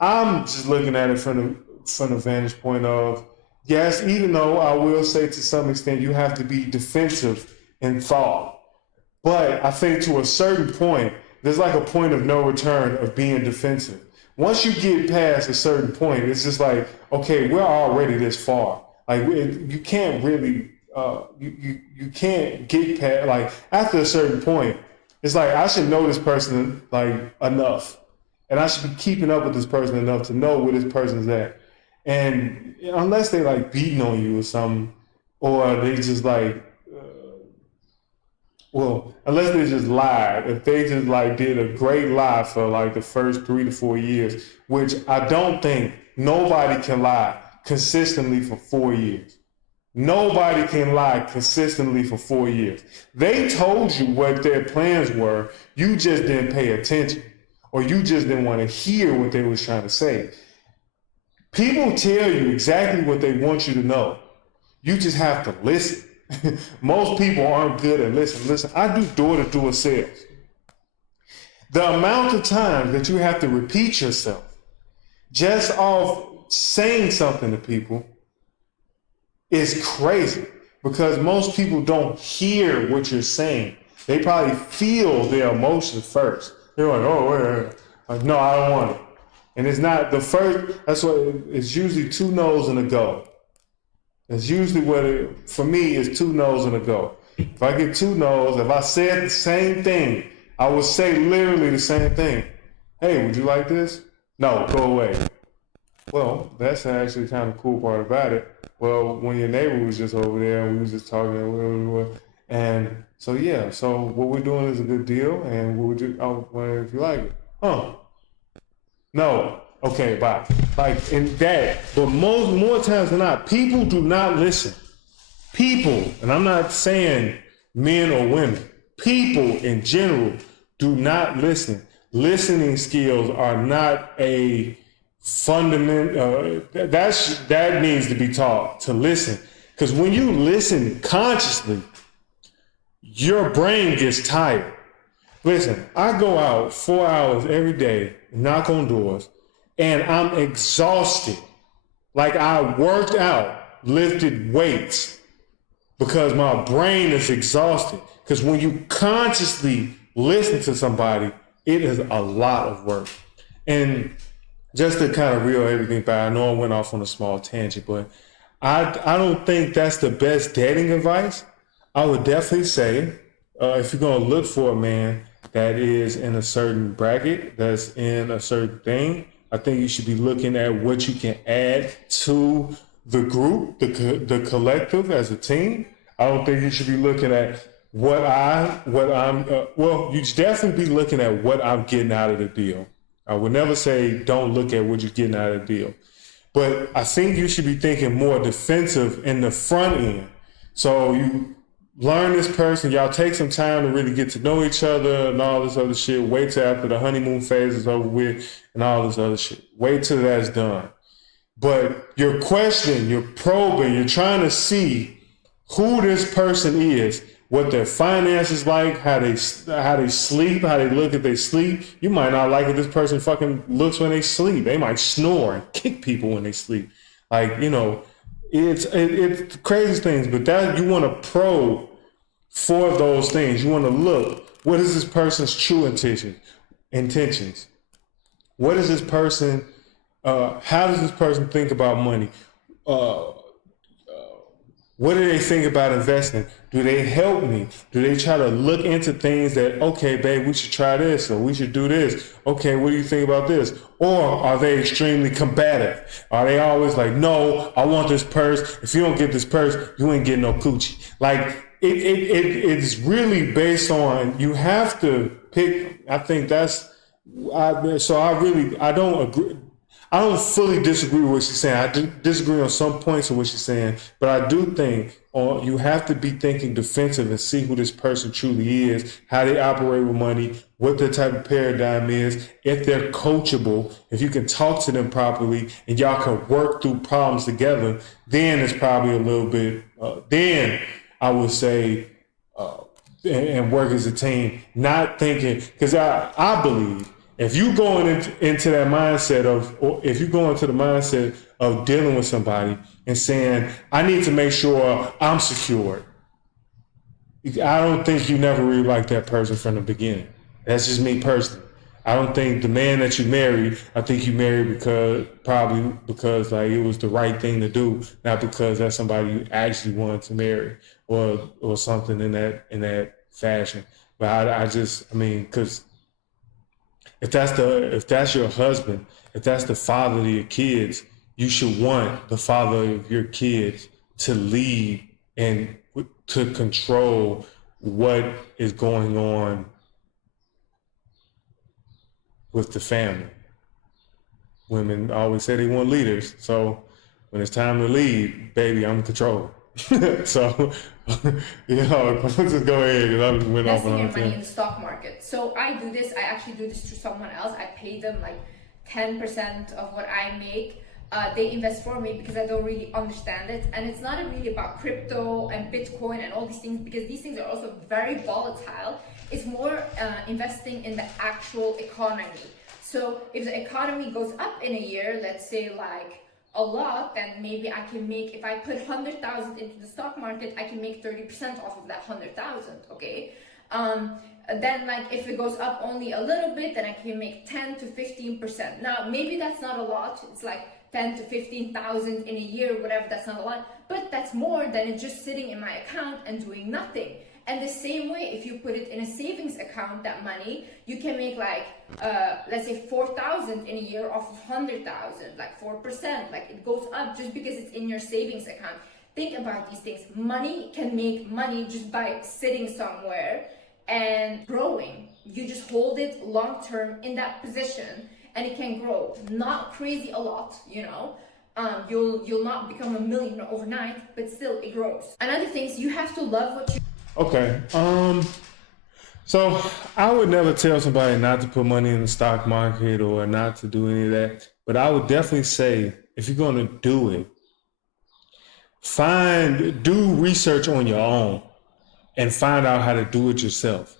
I'm just looking at it from the vantage point of, yes, even though I will say to some extent you have to be defensive in thought. But I think to a certain point, there's like a point of no return of being defensive. Once you get past a certain point, it's just like, okay, we're already this far. Like you can't really, you can't get past, like after a certain point, it's like I should know this person like enough. And I should be keeping up with this person enough to know where this person's at. And unless they like beating on you or something, or they just like, unless they just lied, if they just like did a great lie for like the first 3 to 4 years, which I don't think nobody can lie consistently for 4 years. Nobody can lie consistently for 4 years. They told you what their plans were. You just didn't pay attention, or you just didn't want to hear what they was trying to say. People tell you exactly what they want you to know. You just have to listen. Most people aren't good at listening. Listen, I do door-to-door sales. The amount of times that you have to repeat yourself just off saying something to people is crazy, because most people don't hear what you're saying. They probably feel their emotions first. They're like, oh, wait. Like, no, I don't want it. And it's not the first, that's what it's usually 2 no's and a go. That's usually what for me is 2 no's and a go. If I get 2 no's, if I said the same thing, I would say literally the same thing. Hey, would you like this? No, go away. Well, that's actually kind of cool part about it. Well, when your neighbor was just over there and we was just talking, and so yeah, so what we're doing is a good deal, and what would you, if you like it? Huh? No. Okay, bye. Like in that, but more times than not, people do not listen. People, and I'm not saying men or women, people in general do not listen. Listening skills are not a fundamental, that needs to be taught, to listen. Because when you listen consciously, your brain gets tired. Listen, I go out 4 hours every day, knock on doors, and I'm exhausted. Like I worked out, lifted weights, because my brain is exhausted. Because when you consciously listen to somebody, it is a lot of work. And just to kind of reel everything back, I know I went off on a small tangent, but I don't think that's the best dating advice. I would definitely say, if you're going to look for a man that is in a certain bracket, that's in a certain thing, I think you should be looking at what you can add to the group, the collective as a team. I don't think you should be looking at well, you should definitely be looking at what I'm getting out of the deal. I would never say don't look at what you're getting out of the deal. But I think you should be thinking more defensive in the front end. So you learn this person, y'all take some time to really get to know each other and all this other shit. Wait till after the honeymoon phase is over with and all this other shit. Wait till that's done. But you're questioning, you're probing, you're trying to see who this person is, what their finances like, how they sleep, how they look if they sleep. You might not like if this person fucking looks when they sleep. They might snore and kick people when they sleep. Like, you know, it's crazy things, but that you want to probe for those things. You want to look, what is this person's true intentions? What is this person, how does this person think about money? What do they think about investing? Do they help me? Do they try to look into things that, okay, babe, we should try this or we should do this? Okay, what do you think about this? Or are they extremely combative? Are they always like, no, I want this purse. If you don't get this purse, you ain't getting no coochie. Like, it's really based on, you have to pick, I think that's, I don't agree. I don't fully disagree with what she's saying. I do disagree on some points of what she's saying, but I do think you have to be thinking defensive and see who this person truly is, how they operate with money, what their type of paradigm is, if they're coachable, if you can talk to them properly and y'all can work through problems together, then it's probably a little bit, then I would say, and work as a team, not thinking, because I believe if you going into that mindset or if you go into the mindset of dealing with somebody and saying, I need to make sure I'm secured, I don't think you never really liked that person from the beginning. That's just me personally. I don't think the man that you married, I think you married because like it was the right thing to do, not because that's somebody you actually wanted to marry or something in that fashion. But I mean, because if that's your husband, if that's the father of your kids, you should want the father of your kids to lead and to control what is going on with the family. Women always say they want leaders, so when it's time to lead, baby, I'm in control. So, let's just go ahead because I went off on investing your money in that. the stock market. So I actually do this to someone else. I pay them like 10% of what I make. They invest for me because I don't really understand it. And it's not really about crypto and Bitcoin and all these things, because these things are also very volatile. It's more investing in the actual economy. So if the economy goes up in a year, let's say like a lot, then maybe I can make, if I put 100,000 into the stock market, I can make 30% off of that 100,000, okay? Then like if it goes up only a little bit, then I can make 10 to 15%. Now, maybe that's not a lot. It's like 10 to 15,000 in a year, whatever, that's not a lot, but that's more than it just sitting in my account and doing nothing. And the same way, if you put it in a savings account, that money, you can make like, let's say 4,000 in a year off of 100,000, like 4%, like it goes up just because it's in your savings account. Think about these things. Money can make money just by sitting somewhere and growing. You just hold it long term in that position and it can grow. Not crazy a lot, you'll not become a millionaire overnight, but still it grows. Another thing is you have to love what you Okay. So I would never tell somebody not to put money in the stock market or not to do any of that. But I would definitely say, if you're going to do it, do research on your own and find out how to do it yourself.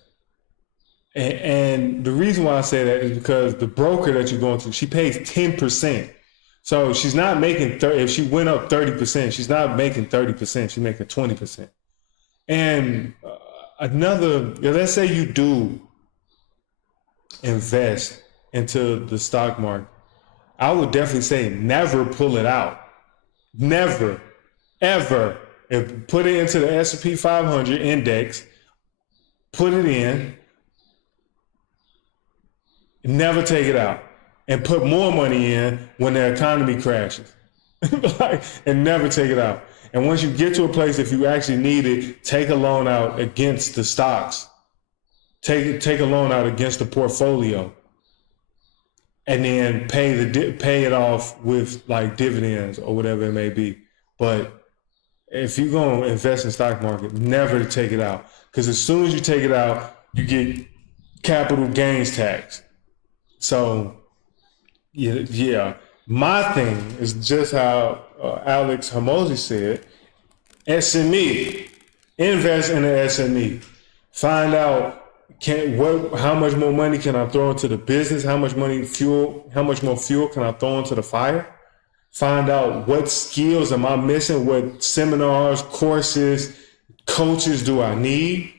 And the reason why I say that is because the broker that you're going to, she pays 10%. So she's not making if she went up 30%, she's not making 30%, she's making 20%. And let's say you do invest into the stock market, I would definitely say never pull it out. Never, ever. Put it into the S&P 500 index, put it in, never take it out. and put more money in when the economy crashes. Like, and never take it out. And once you get to a place, if you actually need it, take a loan out against the stocks. Take a loan out against the portfolio, and then pay it off with like dividends or whatever it may be. But if you're gonna invest in stock market, never take it out, because as soon as you take it out, you get capital gains tax. So yeah. My thing is just how Alex Hormozi said: SME, invest in an SME. Find out how much more money can I throw into the business? How much more fuel can I throw into the fire? Find out what skills am I missing? What seminars, courses, coaches do I need?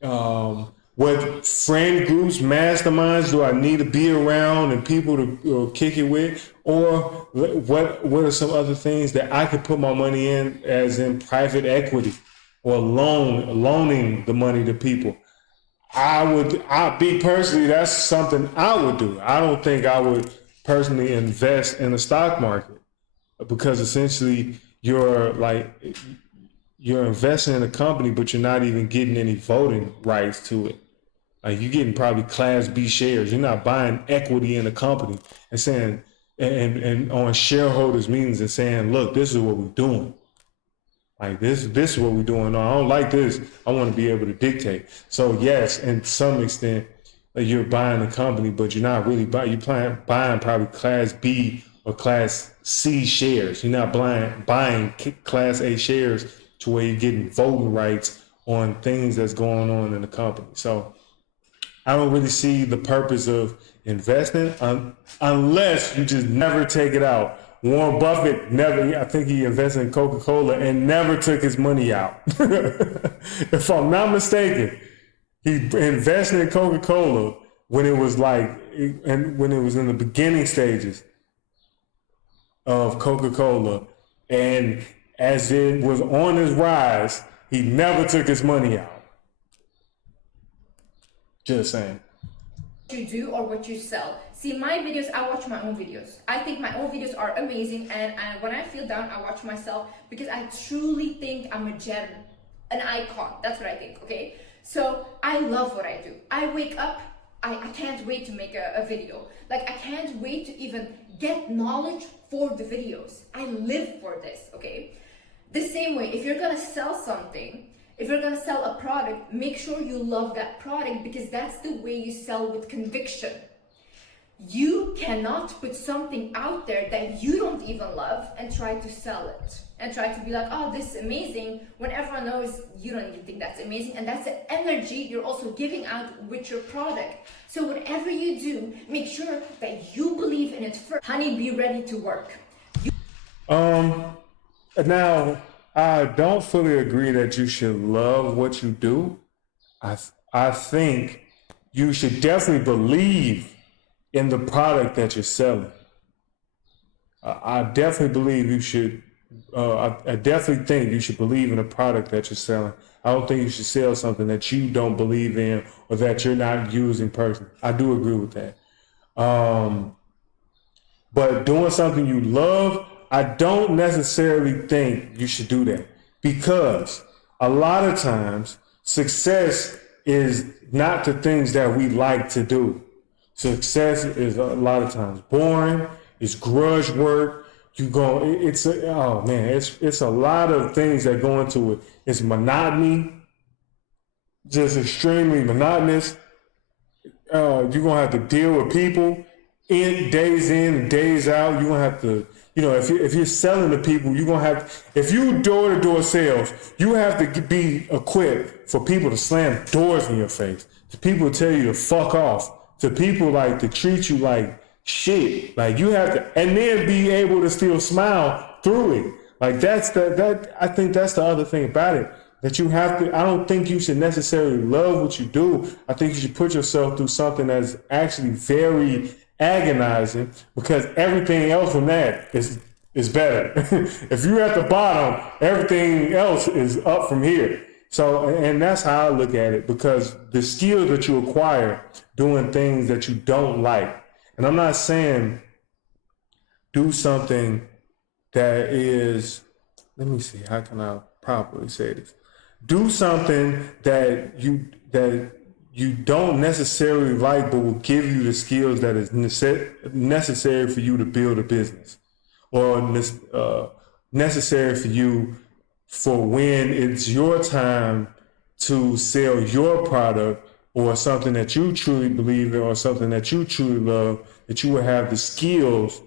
What friend groups, masterminds do I need to be around and people to kick it with? Or what are some other things that I could put my money in, as in private equity or loaning the money to people? Personally, that's something I would do. I don't think I would personally invest in the stock market, because essentially you're investing in a company, but you're not even getting any voting rights to it. Like, you're getting probably Class B shares. You're not buying equity in a company and saying, and on shareholders meetings and saying, look, this is what we're doing. Like, this is what we're doing. No, I don't like this. I want to be able to dictate. So yes, in some extent, you're buying a company, but you're not really buying. You're buying probably Class B or Class C shares. You're not buying Class A shares to where you're getting voting rights on things that's going on in the company. So I don't really see the purpose of investing unless you just never take it out. Warren Buffett I think he invested in Coca-Cola and never took his money out. If I'm not mistaken, he invested in Coca-Cola when it was in the beginning stages of Coca-Cola. And as it was on his rise, he never took his money out. Just saying. You do or what you sell. See, my videos, I watch my own videos. I think my own videos are amazing, and when I feel down, I watch myself, because I truly think I'm a gem, an icon. That's what I think, okay? So I love what I do. I wake up, I can't wait to make a video. Like, I can't wait to even get knowledge for the videos. I live for this, okay? The same way, if you're gonna sell something, if you're gonna sell a product, make sure you love that product, because that's the way you sell with conviction. You cannot put something out there that you don't even love and try to sell it and try to be like, oh, this is amazing, when everyone knows you don't even think that's amazing. And that's the energy you're also giving out with your product. So whatever you do, make sure that you believe in it first. Honey, be ready to work. Now, I don't fully agree that you should love what you do. I think you should definitely believe in the product that you're selling. I definitely believe you should. I definitely think you should believe in the product that you're selling. I don't think you should sell something that you don't believe in or that you're not using personally. I do agree with that. But doing something you love, I don't necessarily think you should do that, because a lot of times success is not the things that we like to do. Success is a lot of times boring. It's grudge work. It's a lot of things that go into it. It's monotony, just extremely monotonous. You're gonna have to deal with people days in and days out. You're gonna have to, if you're selling to people, if you door-to-door sales, you have to be equipped for people to slam doors in your face, to people to tell you to fuck off, to people to treat you like shit. Like, you have to, and then be able to still smile through it. Like, I think that's the other thing about it, that you have to. I don't think you should necessarily love what you do. I think you should put yourself through something that's actually very agonizing, because everything else from that is better. If you're at the bottom, everything else is up from here. So, and that's how I look at it, because the skills that you acquire doing things that you don't like, And I'm not saying do something that is, let me see, how can I properly say this? Do something that you don't necessarily like, but will give you the skills that is necessary for you to build a business, or necessary for you for when it's your time to sell your product or something that you truly believe in or something that you truly love, that you will have the skills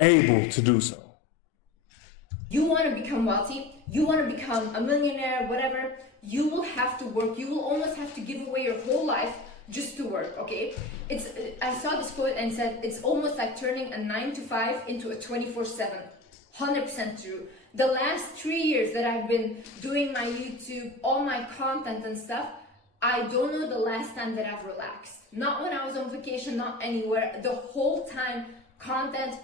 able to do so. You want to become wealthy, you want to become a millionaire, whatever, you will have to work. You will almost have to give away your whole life just to work, okay? I saw this quote and said, it's almost like turning a 9 to 5 into a 24/7. 100% true. The last 3 years that I've been doing my YouTube, all my content and stuff, I don't know the last time that I've relaxed. Not when I was on vacation, not anywhere. The whole time, content.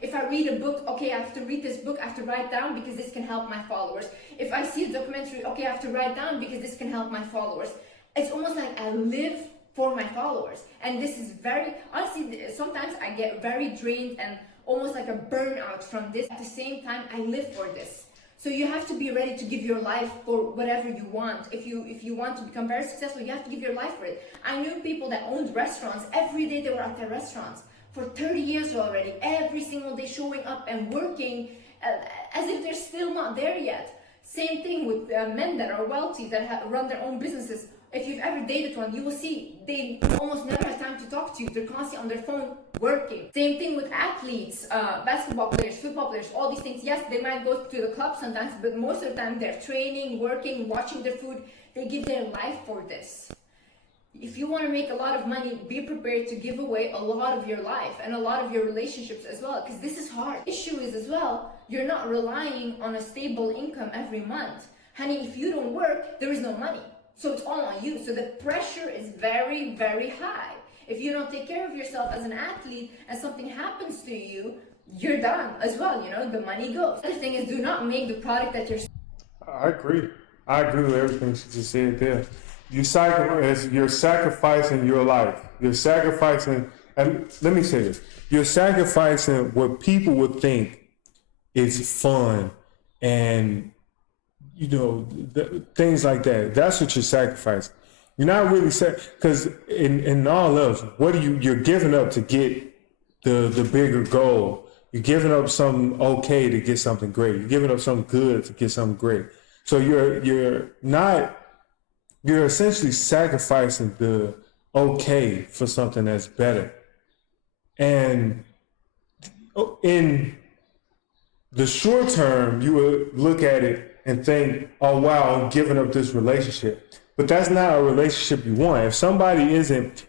If I read a book, okay, I have to read this book, I have to write down because this can help my followers. If I see a documentary, okay, I have to write down because this can help my followers. It's almost like I live for my followers. And this is very, honestly, sometimes I get very drained and almost like a burnout from this. At the same time, I live for this. So you have to be ready to give your life for whatever you want. If you want to become very successful, you have to give your life for it. I knew people that owned restaurants. Every day they were at their restaurants for 30 years already. Every single day showing up and working as if they're still not there yet. Same thing with men that are wealthy, that run their own businesses. If you've ever dated one, you will see they almost never have time to talk to you. They're constantly on their phone working. Same thing with athletes, basketball players, football players, all these things. Yes, they might go to the club sometimes, but most of the time they're training, working, watching their food. They give their life for this. If you want to make a lot of money, be prepared to give away a lot of your life and a lot of your relationships as well, because this is hard. The issue is as well, you're not relying on a stable income every month. Honey, if you don't work, there is no money. So it's all on you. So the pressure is very, very high. If you don't take care of yourself as an athlete and something happens to you, you're done as well. You know, the money goes. The other thing is, do not make the product that you're... I agree with everything she just said there. You're sacrificing your life. You're sacrificing, and let me say this, you're sacrificing what people would think is fun and, you know, things like that. That's what you're sacrificing. You're not really because in all else, you're giving up to get the bigger goal. You're giving up something okay to get something great. You're giving up something good to get something great. So you're essentially sacrificing the okay for something that's better. And in the short term, you would look at it and think, oh, wow, I'm giving up this relationship. But that's not a relationship you want. If somebody isn't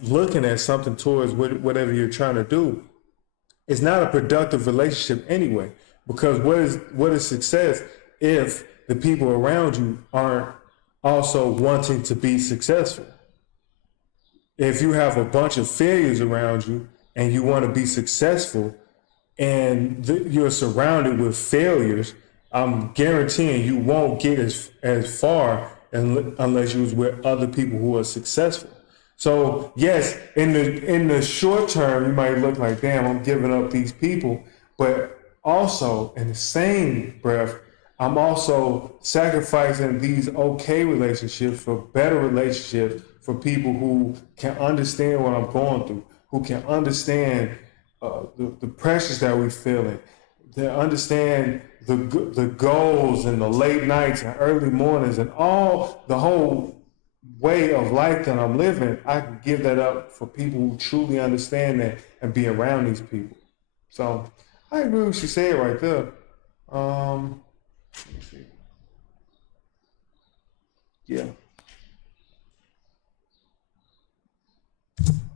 looking at something towards whatever you're trying to do, it's not a productive relationship anyway. Because what is success if the people around you aren't also wanting to be successful? If you have a bunch of failures around you and you want to be successful and you're surrounded with failures, I'm guaranteeing you won't get as far unless you was with other people who are successful. So yes, in the short term, you might look like, damn, I'm giving up these people, but also in the same breath, I'm also sacrificing these okay relationships for better relationships for people who can understand what I'm going through, who can understand the pressures that we're feeling, to understand the goals and the late nights and early mornings and all the whole way of life that I'm living. I can give that up for people who truly understand that and be around these people. So I agree with what you said right there. Let me see. Yeah.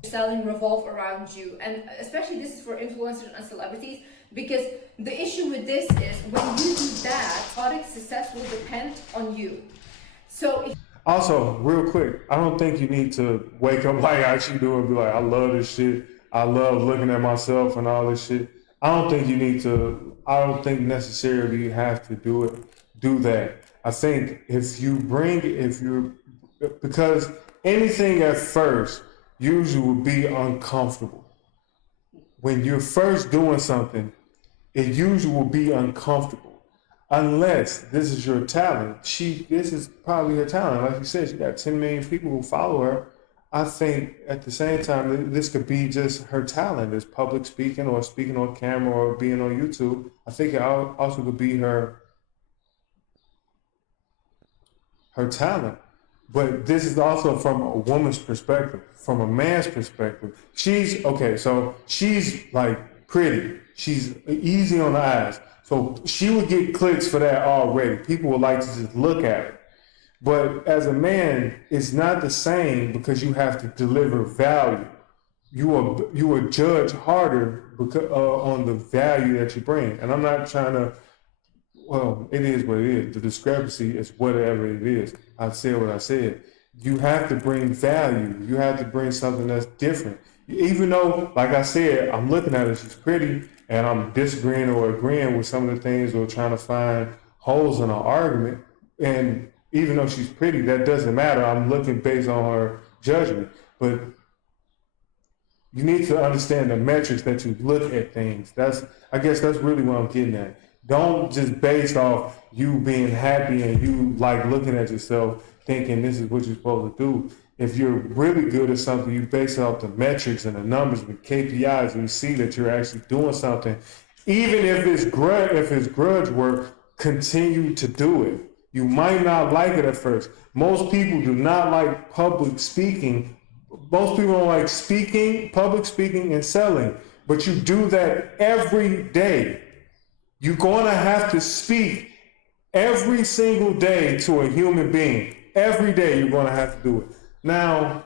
Selling revolve around you, and especially this is for influencers and celebrities, because the issue with this is when you do that, product success will depend on you. So Also, real quick, I don't think you need to wake up like I should do and be like, I love this shit, I love looking at myself and all this shit. I don't think necessarily you have to do that. I think because anything at first usually will be uncomfortable. When you're first doing something, it usually will be uncomfortable. Unless this is your talent. This is probably her talent. Like you said, she got 10 million people who follow her. I think at the same time, this could be just her talent, is public speaking or speaking on camera or being on YouTube. I think it also could be her talent. But this is also from a woman's perspective. From a man's perspective, she's okay. So she's like pretty. She's easy on the eyes. So she would get clicks for that already. People would like to just look at her. But as a man, it's not the same because you have to deliver value. You are judged harder because on the value that you bring. And I'm not trying to. Well, it is what it is. The discrepancy is whatever it is. I said what I said. You have to bring value. You have to bring something that's different. Even though, like I said, I'm looking at her, she's pretty, and I'm disagreeing or agreeing with some of the things or trying to find holes in our argument. And even though she's pretty, that doesn't matter. I'm looking based on her judgment. But you need to understand the metrics that you look at things. I guess that's really what I'm getting at. Don't just based off you being happy and you like looking at yourself thinking this is what you're supposed to do. If you're really good at something, you base it off the metrics and the numbers with KPIs, and you see that you're actually doing something. Even if it's grudge work, continue to do it. You might not like it at first. Most people do not like public speaking. Most people don't like public speaking and selling, but you do that every day. You're going to have to speak every single day to a human being. Every day you're going to have to do it. Now,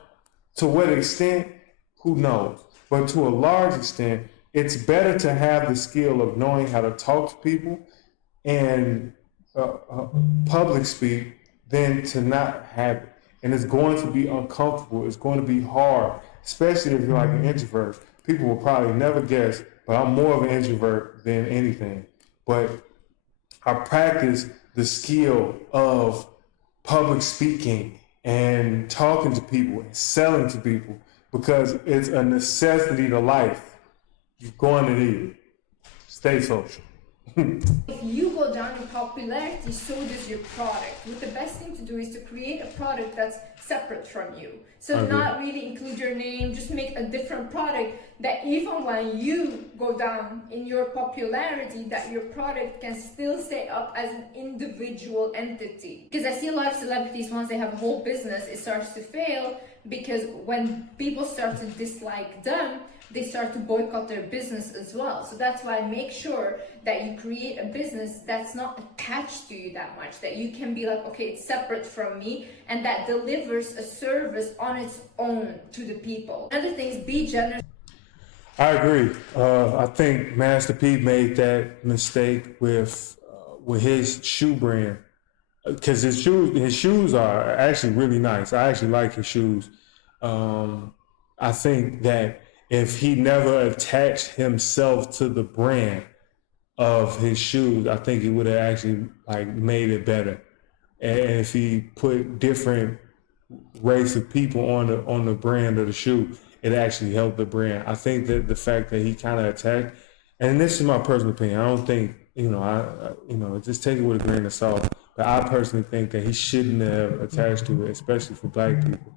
to what extent, who knows? But to a large extent, it's better to have the skill of knowing how to talk to people and public speak than to not have it. And it's going to be uncomfortable. It's going to be hard, especially if you're like an introvert. People will probably never guess, but I'm more of an introvert than anything. But I practice the skill of public speaking and talking to people and selling to people because it's a necessity to life. You're going to need it. Stay social. If you go down in popularity, so does your product. What the best thing to do is to create a product that's separate from you. So not really include your name, just make a different product that even when you go down in your popularity, that your product can still stay up as an individual entity. Because I see a lot of celebrities, once they have a whole business, it starts to fail because when people start to dislike them, they start to boycott their business as well. So that's why make sure that you create a business that's not attached to you that much, that you can be like, okay, it's separate from me, and that delivers a service on its own to the people. Another thing is be generous. I agree. I think Master P made that mistake with his shoe brand because his shoes are actually really nice. I actually like his shoes. I think that if he never attached himself to the brand of his shoes, I think he would have actually like made it better. And if he put different race of people on the brand of the shoe, it actually helped the brand. I think that the fact that he kind of attacked, and this is my personal opinion, I don't think just take it with a grain of salt. But I personally think that he shouldn't have attached to it, especially for black people.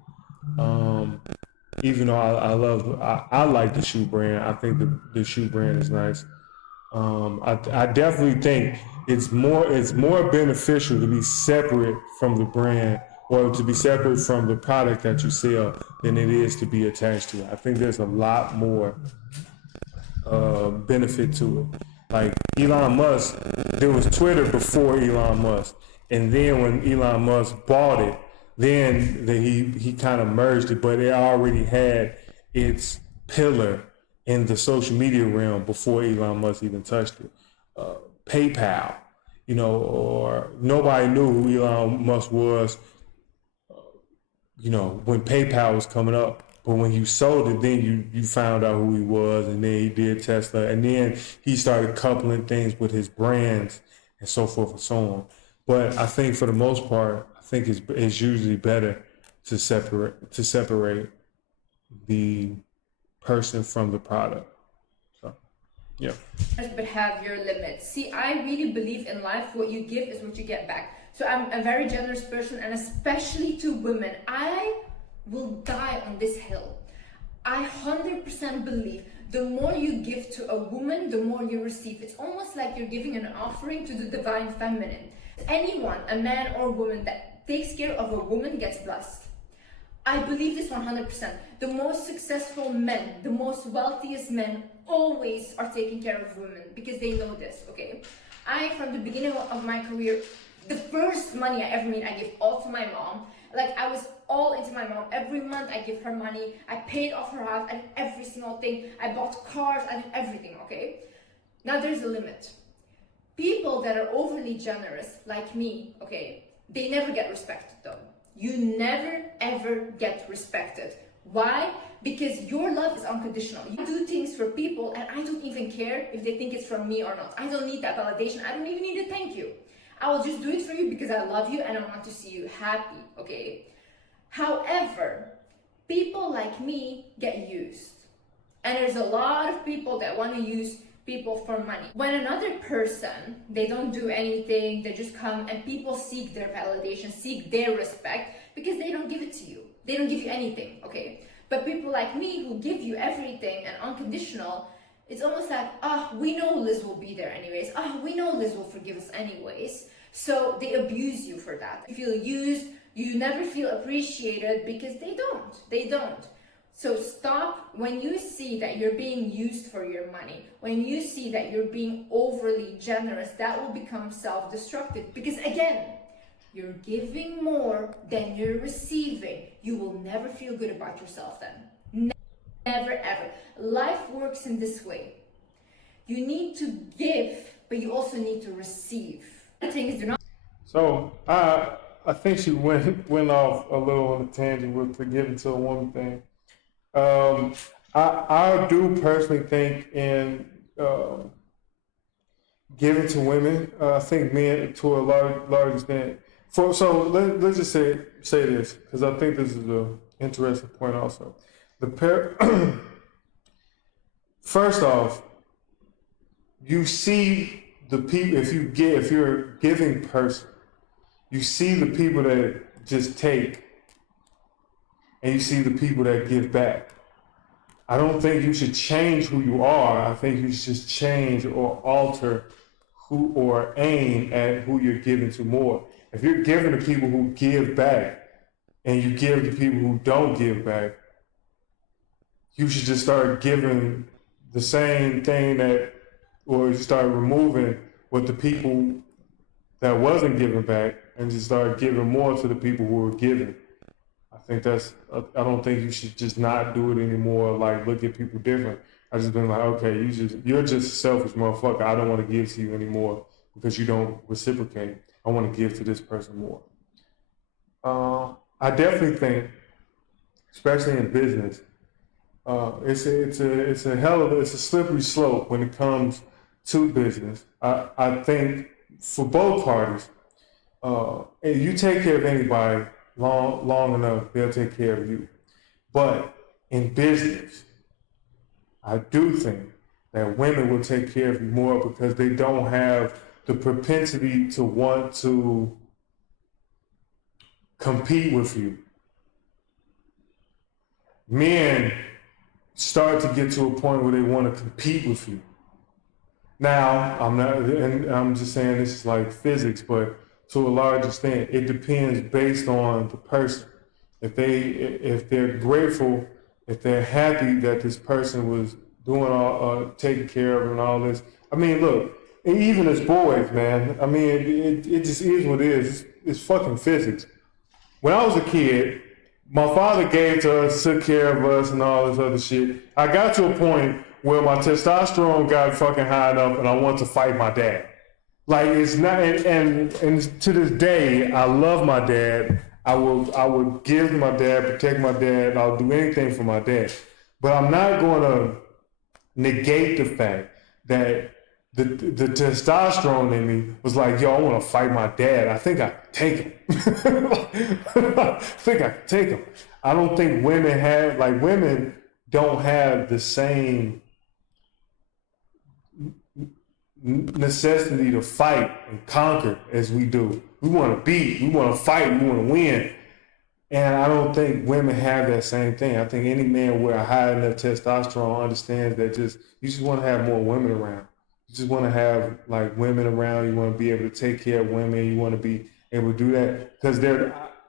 Even though I like the shoe brand, I think the shoe brand is nice. I definitely think it's more beneficial to be separate from the brand or to be separate from the product that you sell than it is to be attached to it. I think there's a lot more benefit to it. Like Elon Musk, there was Twitter before Elon Musk, and then when Elon Musk bought it, then he kind of merged it, but it already had its pillar in the social media realm before Elon Musk even touched it. PayPal, or nobody knew who Elon Musk was, when PayPal was coming up. But when you sold it, then you found out who he was, and then he did Tesla, and then he started coupling things with his brands and so forth and so on. But I think for the most part, I think it's usually better to separate the person from the product. So, yeah. But have your limits. See, I really believe in life, what you give is what you get back. So I'm a very generous person, and especially to women, I will die on this hill. I 100% believe the more you give to a woman, the more you receive. It's almost like you're giving an offering to the divine feminine. Anyone, a man or woman, that takes care of a woman gets blessed. I believe this 100%. The most successful men, the most wealthiest men always are taking care of women because they know this, okay? From the beginning of my career, the first money I ever made, I gave all to my mom. Like, I was all into my mom. Every month I give her money. I paid off her house. I did every single thing. I bought cars. I did everything, okay? Now there's a limit. People that are overly generous, like me, okay, they never get respected though. You never ever get respected. Why? Because your love is unconditional. You do things for people and I don't even care if they think it's from me or not. I don't need that validation. I don't even need a thank you. I will just do it for you because I love you and I want to see you happy, okay? However, people like me get used. And there's a lot of people that want to use people for money. When another person, they don't do anything, they just come and people seek their validation, seek their respect because they don't give it to you. They don't give you anything, okay? But people like me who give you everything and unconditional, it's almost like, we know Liz will be there anyways. We know Liz will forgive us anyways. So they abuse you for that. You feel used, you never feel appreciated because they don't. So stop when you see that you're being used for your money, when you see that you're being overly generous, that will become self-destructive. Because again, you're giving more than you're receiving. You will never feel good about yourself then. Never ever. Life works in this way. You need to give, but you also need to receive. Things do not. So I think she went off a little on a tangent with the giving to a woman thing. I do personally think in giving to women. I think men to a large extent. Let's just say this because I think this is an interesting point also. First off, you see the people. If you're a giving person, you see the people that just take, and you see the people that give back. I don't think you should change who you are. I think you should just change or alter who or aim at who you're giving to more. If you're giving to people who give back and you give to people who don't give back, you should just start giving the same thing or you start removing what the people that wasn't giving back and just start giving more to the people who were giving. I don't think you should just not do it anymore, like look at people different. I just been like, okay, you're just a selfish motherfucker. I don't want to give to you anymore because you don't reciprocate. I want to give to this person more. I definitely think, especially in business, it's a slippery slope when it comes to business. I think for both parties, you take care of anybody long enough, they'll take care of you. But in business, I do think that women will take care of you more because they don't have the propensity to want to compete with you. Men start to get to a point where they want to compete with you. Now, I'm just saying this is like physics, but to a large extent, it depends based on the person. If they're grateful, if they're happy that this person was doing taking care of them and all this. I mean, look, even as boys, man. I mean, it just is what it is. It's fucking physics. When I was a kid, my father gave to us, took care of us, and all this other shit. I got to a point where my testosterone got fucking high enough, and I wanted to fight my dad. Like it's not, and to this day, I love my dad. I would give my dad, protect my dad. I'll do anything for my dad. But I'm not going to negate the fact that the testosterone in me was like, yo, I want to fight my dad. I think I can take him. I think I can take him. I don't think women don't have the same necessity to fight and conquer as we do. We want to beat, we want to fight, we want to win. And I don't think women have that same thing. I think any man with a high enough testosterone understands that you just want to have more women around. You just want to have like women around. You want to be able to take care of women. You want to be able to do that because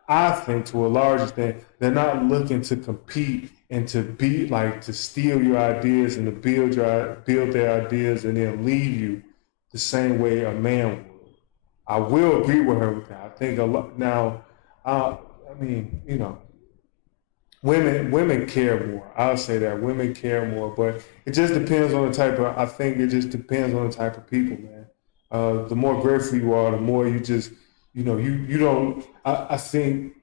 I think to a large extent, they're not looking to compete and to be like to steal your ideas and to build their ideas and then leave you the same way a man would. I will agree with her with that. I think a lot now. I mean, you know, women care more. I'll say that women care more, but it just depends on the type of. I think it just depends on the type of people, man. The more grateful you are, the more you just, you know, you don't. I think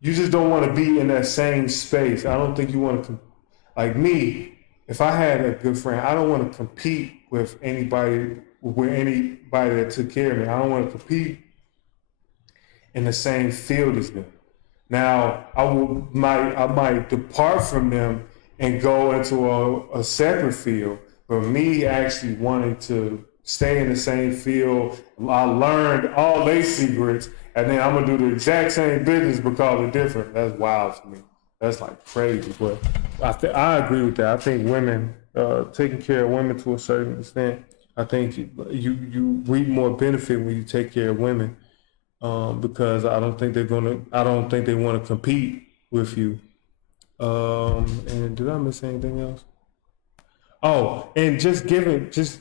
you just don't want to be in that same space. I don't think you want to, like me. If I had a good friend, I don't want to compete with anybody that took care of me. I don't want to compete in the same field as them. Now, I might depart from them and go into a separate field, but me actually wanting to stay in the same field, I learned all their secrets, and then I'm gonna do the exact same business because they're different. That's wild to me. That's like crazy, but I agree with that. I think women, taking care of women to a certain extent, I think you reap more benefit when you take care of women. Because I don't think they want to compete with you. And did I miss anything else? Oh, and just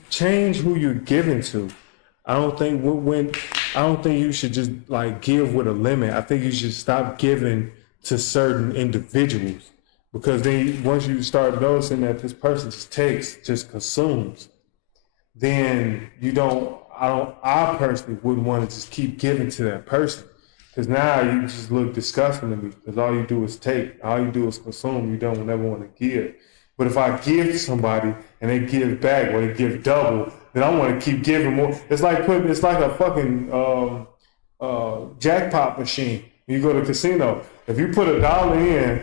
change who you're giving to. I don't think you should just like give with a limit. I think you should stop giving to certain individuals because then once you start noticing that this person just consumes, then I personally wouldn't want to just keep giving to that person because now you just look disgusting to me because all you do is take, all you do is consume, you don't never want to give. But if I give to somebody and they give back or they give double, then I want to keep giving more. It's like a fucking jackpot machine. When you go to the casino, if you put $1 in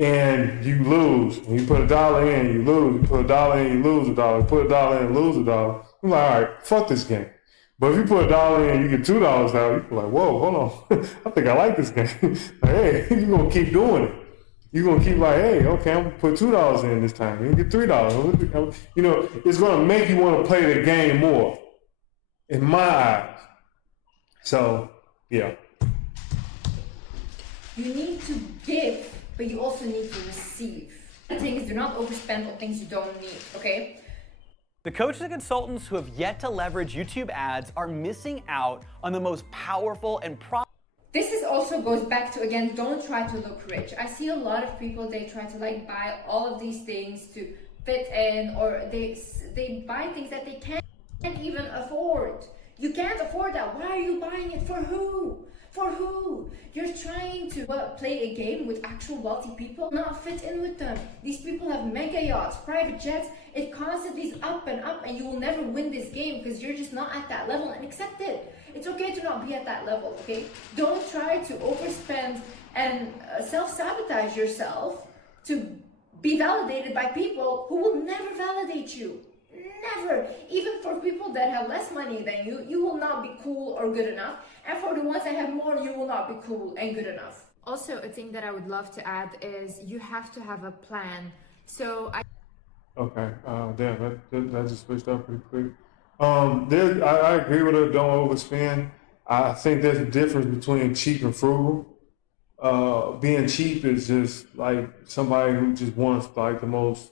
and you lose, when you put $1 in, you lose. You put $1 in, you lose $1. Put $1 in, lose $1. I'm like, all right, fuck this game. But if you put $1 in, you get $2 out. You're like, whoa, hold on. I think I like this game. Like, hey, you're gonna keep doing it. You're gonna keep like, hey, okay, I'm gonna put $2 in this time. You get $3. You know, it's gonna make you want to play the game more, in my eyes. So, yeah. You need to give, but you also need to receive. The thing is, do not overspend on things you don't need, okay? The coaches and consultants who have yet to leverage YouTube ads are missing out on the most powerful and This also goes back to, again, don't try to look rich. I see a lot of people, they try to like buy all of these things to fit in, or they buy things that they can't even afford. You can't afford that. Why are you buying it? For who? For who? You're trying to play a game with actual wealthy people, not fit in with them. These people have mega yachts, private jets. It constantly is up, and you will never win this game because you're just not at that level, and accept it. It's okay to not be at that level, okay? Don't try to overspend and self-sabotage yourself to be validated by people who will never validate you. Never. Even for people that have less money than you, you will not be cool or good enough. And for the ones that have more, you will not be cool and good enough. Also, a thing that I would love to add is you have to have a plan. Okay, damn, that just switched up pretty quick. I agree with her, don't overspend. I think there's a difference between cheap and frugal. Being cheap is just like somebody who just wants like the most,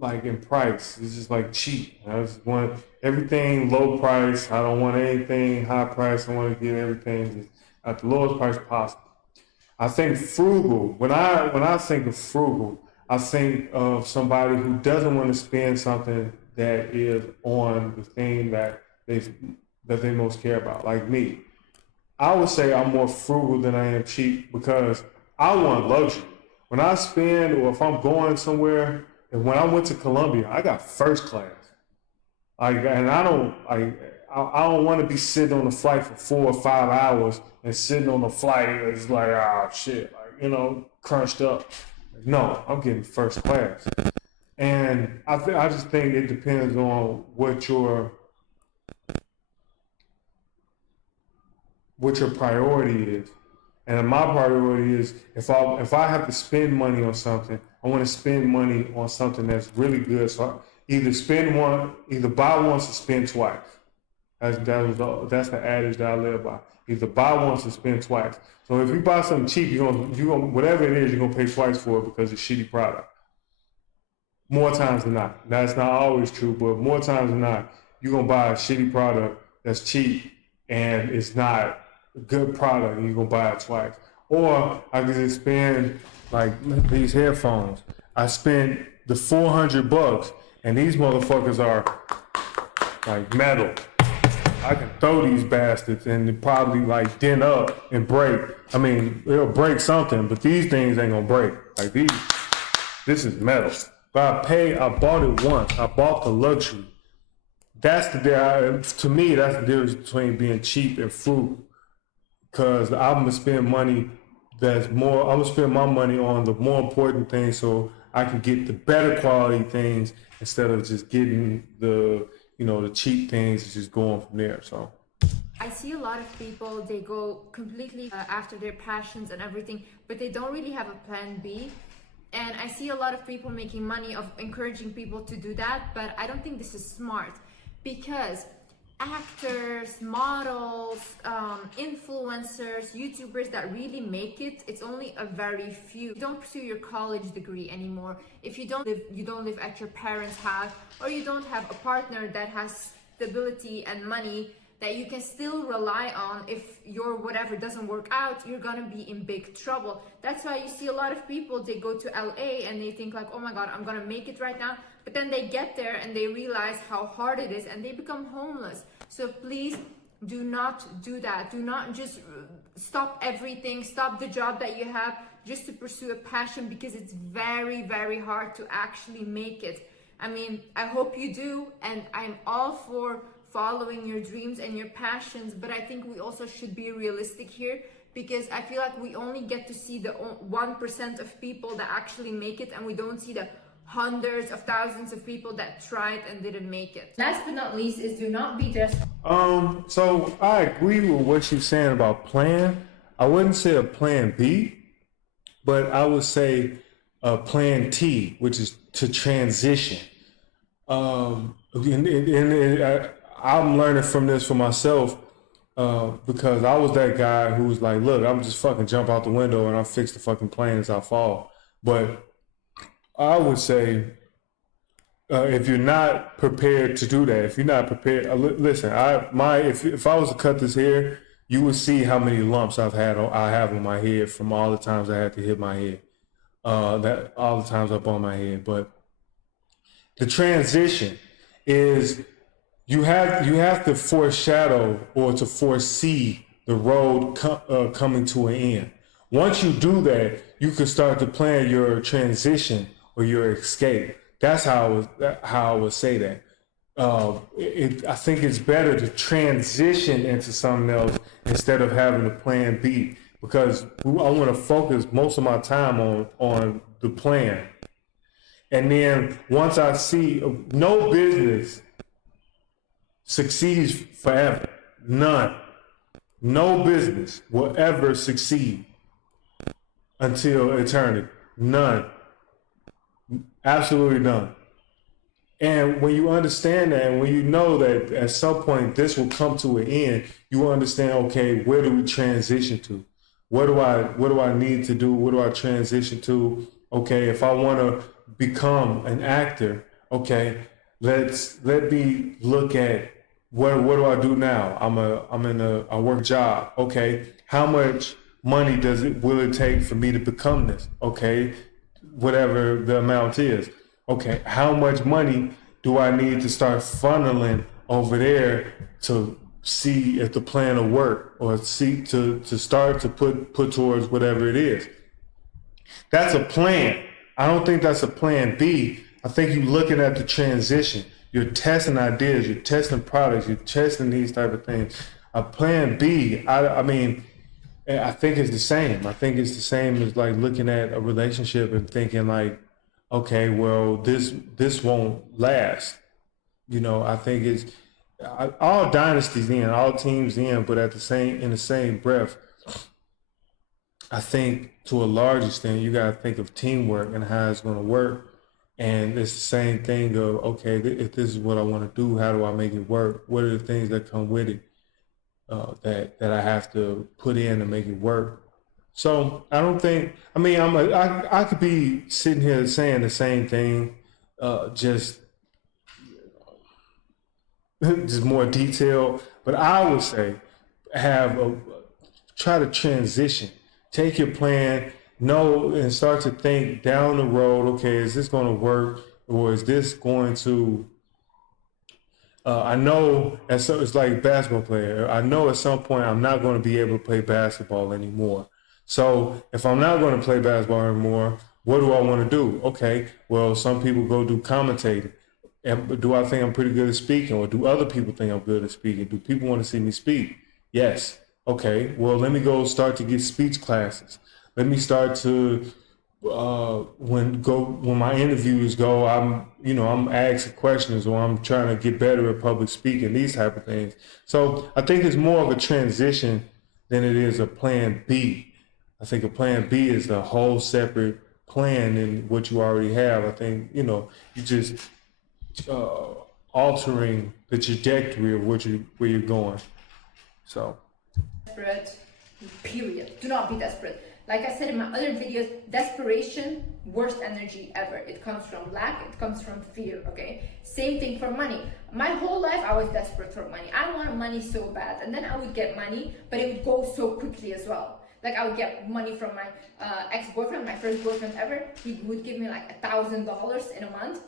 like in price. It's just like cheap. I just want everything low price. I don't want anything high price. I want to get everything just at the lowest price possible. I think frugal. When I think of frugal, I think of somebody who doesn't want to spend something that is on the thing that they most care about, like me. I would say I'm more frugal than I am cheap because I want luxury. When I spend or if I'm going somewhere, and when I went to Colombia, I got first class. And I don't want to be sitting on the flight for 4 or 5 hours and sitting on the flight. It's like, shit, like, crunched up. No, I'm getting first class. And I just think it depends on what your priority is. And my priority is if I have to spend money on something, I want to spend money on something that's really good. So I either buy once and spend twice. That's the adage that I live by. Either buy once and spend twice. So if you buy something cheap, you're gonna whatever it is, you're gonna pay twice for it because it's a shitty product. More times than not. That's not always true, but more times than not, you're gonna buy a shitty product that's cheap and it's not a good product and you're gonna buy it twice. Or I could just spend like these headphones. I spent the $400 and these motherfuckers are like metal. I can throw these bastards and it probably like dent up and break. I mean, it'll break something, but these things ain't gonna break. Like this is metal. But I bought it once. I bought the luxury. To me, that's the difference between being cheap and frugal. Because I'm gonna spend money I'm gonna spend my money on the more important things so I can get the better quality things instead of just getting the cheap things and just going from there. So I see a lot of people, they go completely after their passions and everything, but they don't really have a plan B. And I see a lot of people making money of encouraging people to do that, but I don't think this is smart because actors, models, influencers, YouTubers that really make it, it's only a very few. You don't pursue your college degree anymore. If you don't live at your parents' house, or you don't have a partner that has stability and money that you can still rely on. If your whatever doesn't work out, you're gonna be in big trouble. That's why you see a lot of people, they go to LA and they think like, oh my God, I'm gonna make it right now. But then they get there and they realize how hard it is and they become homeless. So please do not do that. Do not just stop everything, stop the job that you have just to pursue a passion, because it's very, very hard to actually make it. I mean, I hope you do, and I'm all for following your dreams and your passions, but I think we also should be realistic here, because I feel like we only get to see the 1% of people that actually make it, and we don't see the hundreds of thousands of people that tried and didn't make it. Last but not least is do not be just so I agree with what you're saying about plan. I wouldn't say a plan B, but I would say a plan T, which is to transition. I'm learning from this for myself because I was that guy who was like, look, I'm just fucking jump out the window and I'll fix the fucking plane as I fall. But I would say if you're not prepared to do that, if you're not prepared, listen, if I was to cut this hair, you would see how many lumps I have on my head from all the times I had to hit my head, all the times I bumped my head. But the transition is you have to foreshadow or to foresee the road coming to an end. Once you do that, you can start to plan your transition or your escape. That's how I would say that. I think it's better to transition into something else instead of having a plan B, because I want to focus most of my time on the plan. And then once I see no business succeeds forever, none. No business will ever succeed until eternity. None. Absolutely none. And when you understand that, and when you know that at some point this will come to an end, you will understand, okay, where do we transition to? What do I need to do? What do I transition to? Okay, if I want to become an actor, okay, let me look at what do I do now? I work a job. Okay, how much money will it take for me to become this? Okay, whatever the amount is. Okay, how much money do I need to start funneling over there to see if the plan will work, or see to start to put towards whatever it is? That's a plan. I don't think that's a plan B. I think you're looking at the transition. you're testing ideas, you're testing products, you're testing these type of things. A plan B, I mean, I think it's the same. I think it's the same as like looking at a relationship and thinking like, okay, well, this won't last. You know, I think it's all dynasties in, all teams in, but in the same breath, I think to a large extent, you got to think of teamwork and how it's going to work. And it's the same thing of, okay, if this is what I want to do, how do I make it work? What are the things that come with it that I have to put in to make it work? So I don't think, I mean, I could be sitting here saying the same thing, just just more detail, but I would say try to transition. Take your plan, know, and start to think down the road. Okay, is this going to work, or is this going to? I know it's like a basketball player. I know at some point I'm not going to be able to play basketball anymore. So if I'm not going to play basketball anymore, what do I want to do? Okay, well, some people go do commentating. And do I think I'm pretty good at speaking, or do other people think I'm good at speaking? Do people want to see me speak? Yes. Okay. Well, let me go start to get speech classes. Let me start to when my interviews go, I'm asking questions, or I'm trying to get better at public speaking, these type of things. So I think it's more of a transition than it is a plan B. I think a plan B is a whole separate plan than what you already have. I think you just altering the trajectory of where you're going. So. Desperate, period. Do not be desperate. Like I said in my other videos, desperation, worst energy ever. It comes from lack, it comes from fear, okay? Same thing for money. My whole life I was desperate for money. I wanted money so bad, and then I would get money, but it would go so quickly as well. Like I would get money from my ex-boyfriend, my first boyfriend ever. He would give me like $1,000 in a month.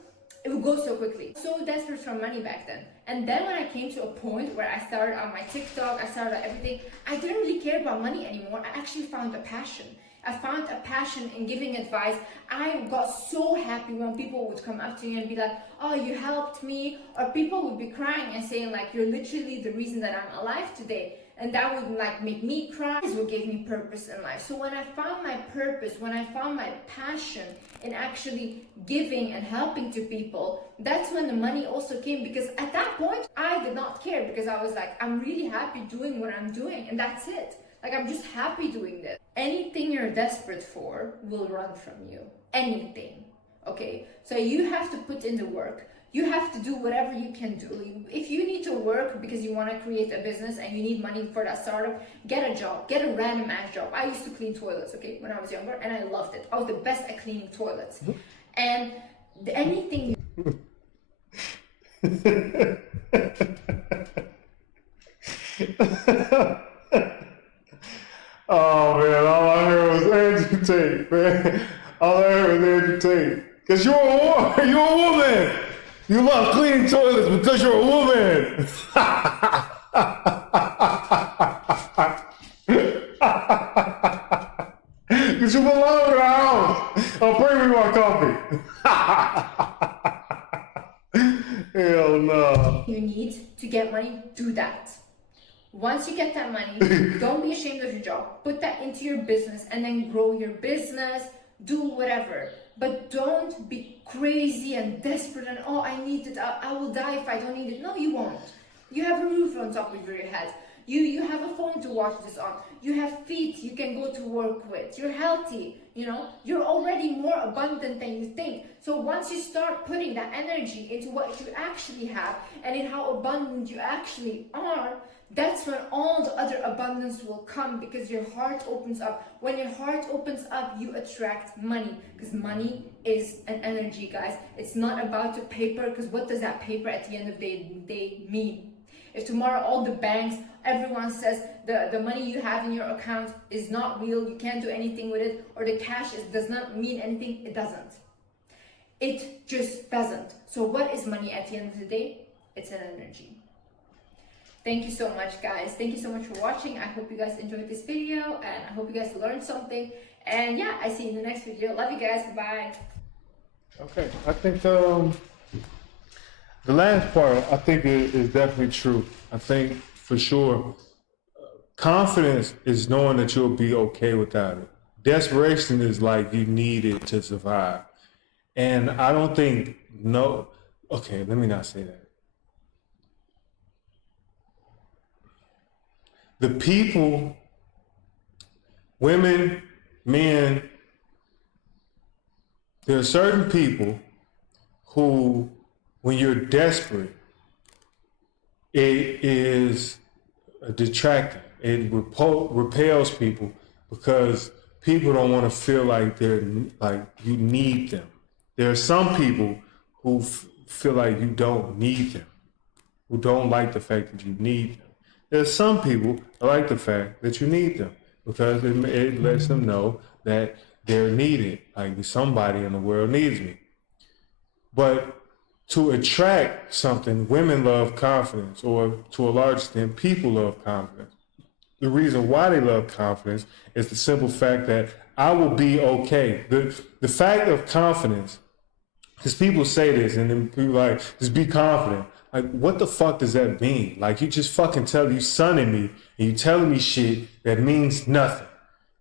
It would go so quickly. So desperate for money back then. And then when I came to a point where I started on my TikTok, I started on everything, I didn't really care about money anymore. I actually found a passion. I found a passion in giving advice. I got so happy when people would come up to me and be like, oh, you helped me. Or people would be crying and saying like, you're literally the reason that I'm alive today. And that would like make me cry. This is what gave me purpose in life. So when I found my purpose, when I found my passion in actually giving and helping to people, that's when the money also came. Because at that point, I did not care, because I was like, I'm really happy doing what I'm doing, and that's it. Like, I'm just happy doing this. Anything you're desperate for will run from you. Anything. Okay? So you have to put in the work. You have to do whatever you can do. If you need to work because you want to create a business and you need money for that startup, get a job. Get a random ass job. I used to clean toilets, okay, when I was younger, and I loved it. I was the best at cleaning toilets. And anything you Oh man, all I heard was Andrew Tate, man. All I heard was Andrew Tate. Cause you're a woman. You love cleaning toilets because you're a woman. Cause you belong in the house. Oh, bring me my coffee. Hell no. you need to get money, do that. Once you get that money, don't be ashamed of your job. Put that into your business and then grow your business, do whatever. But don't be crazy and desperate and, oh, I need it, I will die if I don't need it. No, you won't. You have a roof on top of your head. You have a phone to watch this on. You have feet you can go to work with. You're healthy, You're already more abundant than you think. So once you start putting that energy into what you actually have and in how abundant you actually are, that's when all the other abundance will come, because your heart opens up. When your heart opens up, you attract money, because money is an energy, guys. It's not about the paper, because what does that paper at the end of the day mean? If tomorrow all the banks, everyone says the money you have in your account is not real, you can't do anything with it, or the cash does not mean anything, it doesn't. It just doesn't. So what is money at the end of the day? It's an energy. Thank you so much, guys. Thank you so much for watching. I hope you guys enjoyed this video, and I hope you guys learned something. And yeah, I see you in the next video. Love you guys. Bye. Okay, I think The last part, I think, is definitely true. I think for sure, confidence is knowing that you'll be okay without it. Desperation is like you need it to survive. And I don't think, no, okay, let me not say that. The people, women, men, there are certain people who, when you're desperate, it is detracting. It repels people because people don't want to feel like they're like you need them. There are some people who feel like you don't need them, who don't like the fact that you need them. There are some people that like the fact that you need them because it lets them know that they're needed. Like somebody in the world needs me. But to attract something, women love confidence, or to a large extent, people love confidence. The reason why they love confidence is the simple fact that I will be okay. The fact of confidence, because people say this and then people like, just be confident. Like, what the fuck does that mean? Like, you just fucking you sunning me and you telling me shit that means nothing.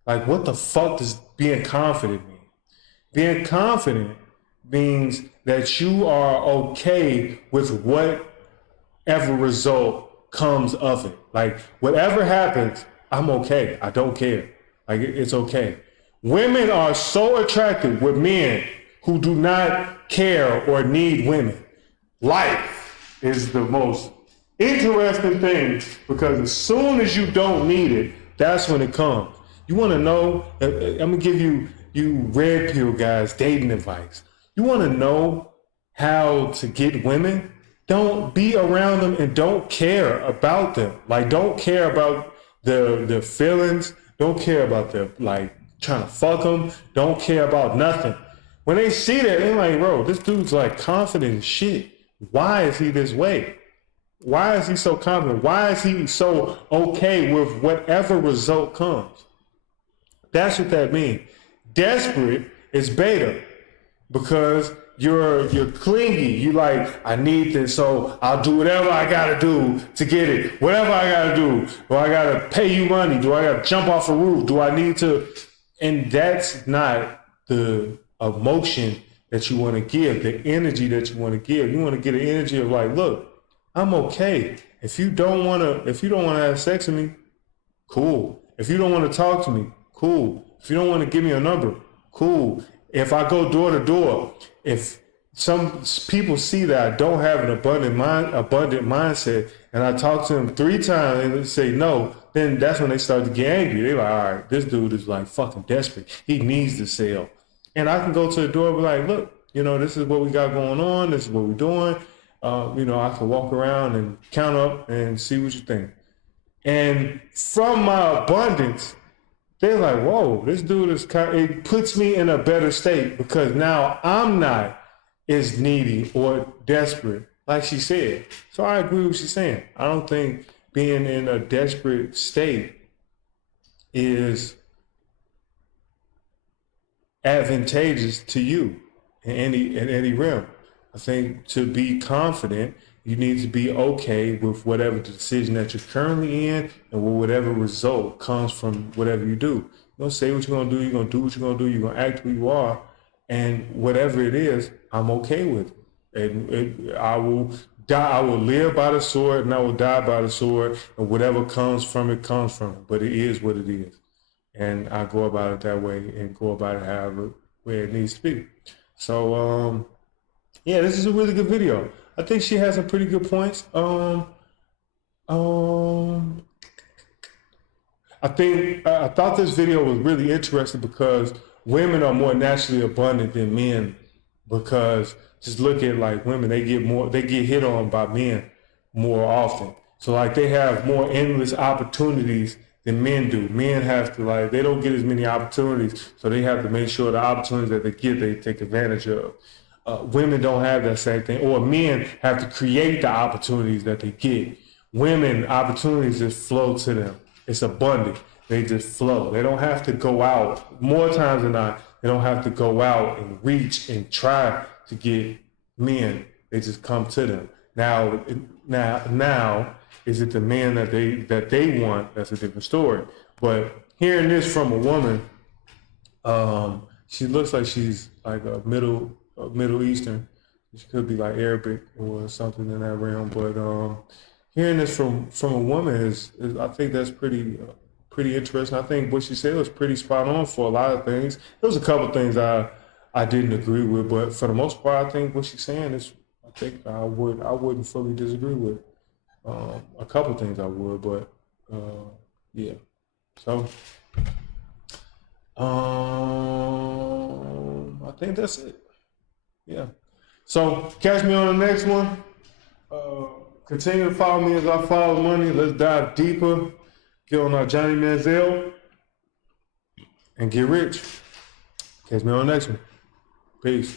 Like, what the fuck does being confident mean? Being confident means that you are okay with whatever result comes of it. Like, whatever happens, I'm okay. I don't care. Like, it's okay. Women are so attracted with men who do not care or need women. Life is the most interesting thing because as soon as you don't need it, that's when it comes. You want to know? I'm gonna give you red pill guys dating advice. You want to know how to get women? Don't be around them and don't care about them. Like, don't care about their feelings. Don't care about their, like, trying to fuck them. Don't care about nothing. When they see that, they're like, bro, this dude's like confident as shit. Why is he this way? Why is he so confident? Why is he so okay with whatever result comes? That's what that means. Desperate is beta because you're clingy. You like, I need this, so I'll do whatever I gotta do to get it. Whatever I gotta do. Do I gotta pay you money? Do I gotta jump off a roof? Do I need to? And that's not the emotion that you want to give, the energy that you want to give. You want to get an energy of like, look, I'm okay. If you don't want to have sex with me, cool. If you don't want to talk to me, cool. If you don't want to give me a number, cool. If I go door to door, if some people see that I don't have an abundant mindset, and I talk to them 3 times and they say no, then that's when they start to get angry. They're like, all right, this dude is like fucking desperate. He needs to sell. And I can go to the door and be like, look, this is what we got going on. This is what we're doing. I can walk around and count up and see what you think. And from my abundance, they're like, whoa, this dude it puts me in a better state because now I'm not as needy or desperate, like she said. So I agree with what she's saying. I don't think being in a desperate state is advantageous to you in any realm. I think to be confident, you need to be okay with whatever the decision that you're currently in and with whatever result comes from whatever you do. You're going to say what you're going to do. You're going to do what you're going to do. You're going to act who you are. And whatever it is, I'm okay with it. And I will die. I will live by the sword and I will die by the sword. And whatever comes from it, comes from it. But it is what it is. And I go about it that way and go about it however where it needs to be. So, yeah, this is a really good video. I think she has some pretty good points. I thought this video was really interesting because women are more naturally abundant than men because just look at like women, they get hit on by men more often. So like they have more endless opportunities than men do. Men have to they don't get as many opportunities, so they have to make sure the opportunities that they get, they take advantage of. Women don't have that same thing, or men have to create the opportunities that they get. Women, opportunities just flow to them. It's abundant. They just flow. They don't have to go out. More times than not, they don't have to go out and reach and try to get men They just come to them. Now, is it the man that they want? That's a different story. But hearing this from a woman, she looks like she's like a Middle Eastern. She could be like Arabic or something in that realm. But hearing this from a woman is I think that's pretty interesting. I think what she said was pretty spot on for a lot of things. There was a couple of things I didn't agree with, but for the most part, I think what she's saying is, I think I wouldn't fully disagree with. A couple of things I would, but yeah. So I think that's it. Yeah. So catch me on the next one. Continue to follow me as I follow money. Let's dive deeper. Get on our Johnny Manziel and get rich. Catch me on the next one. Peace.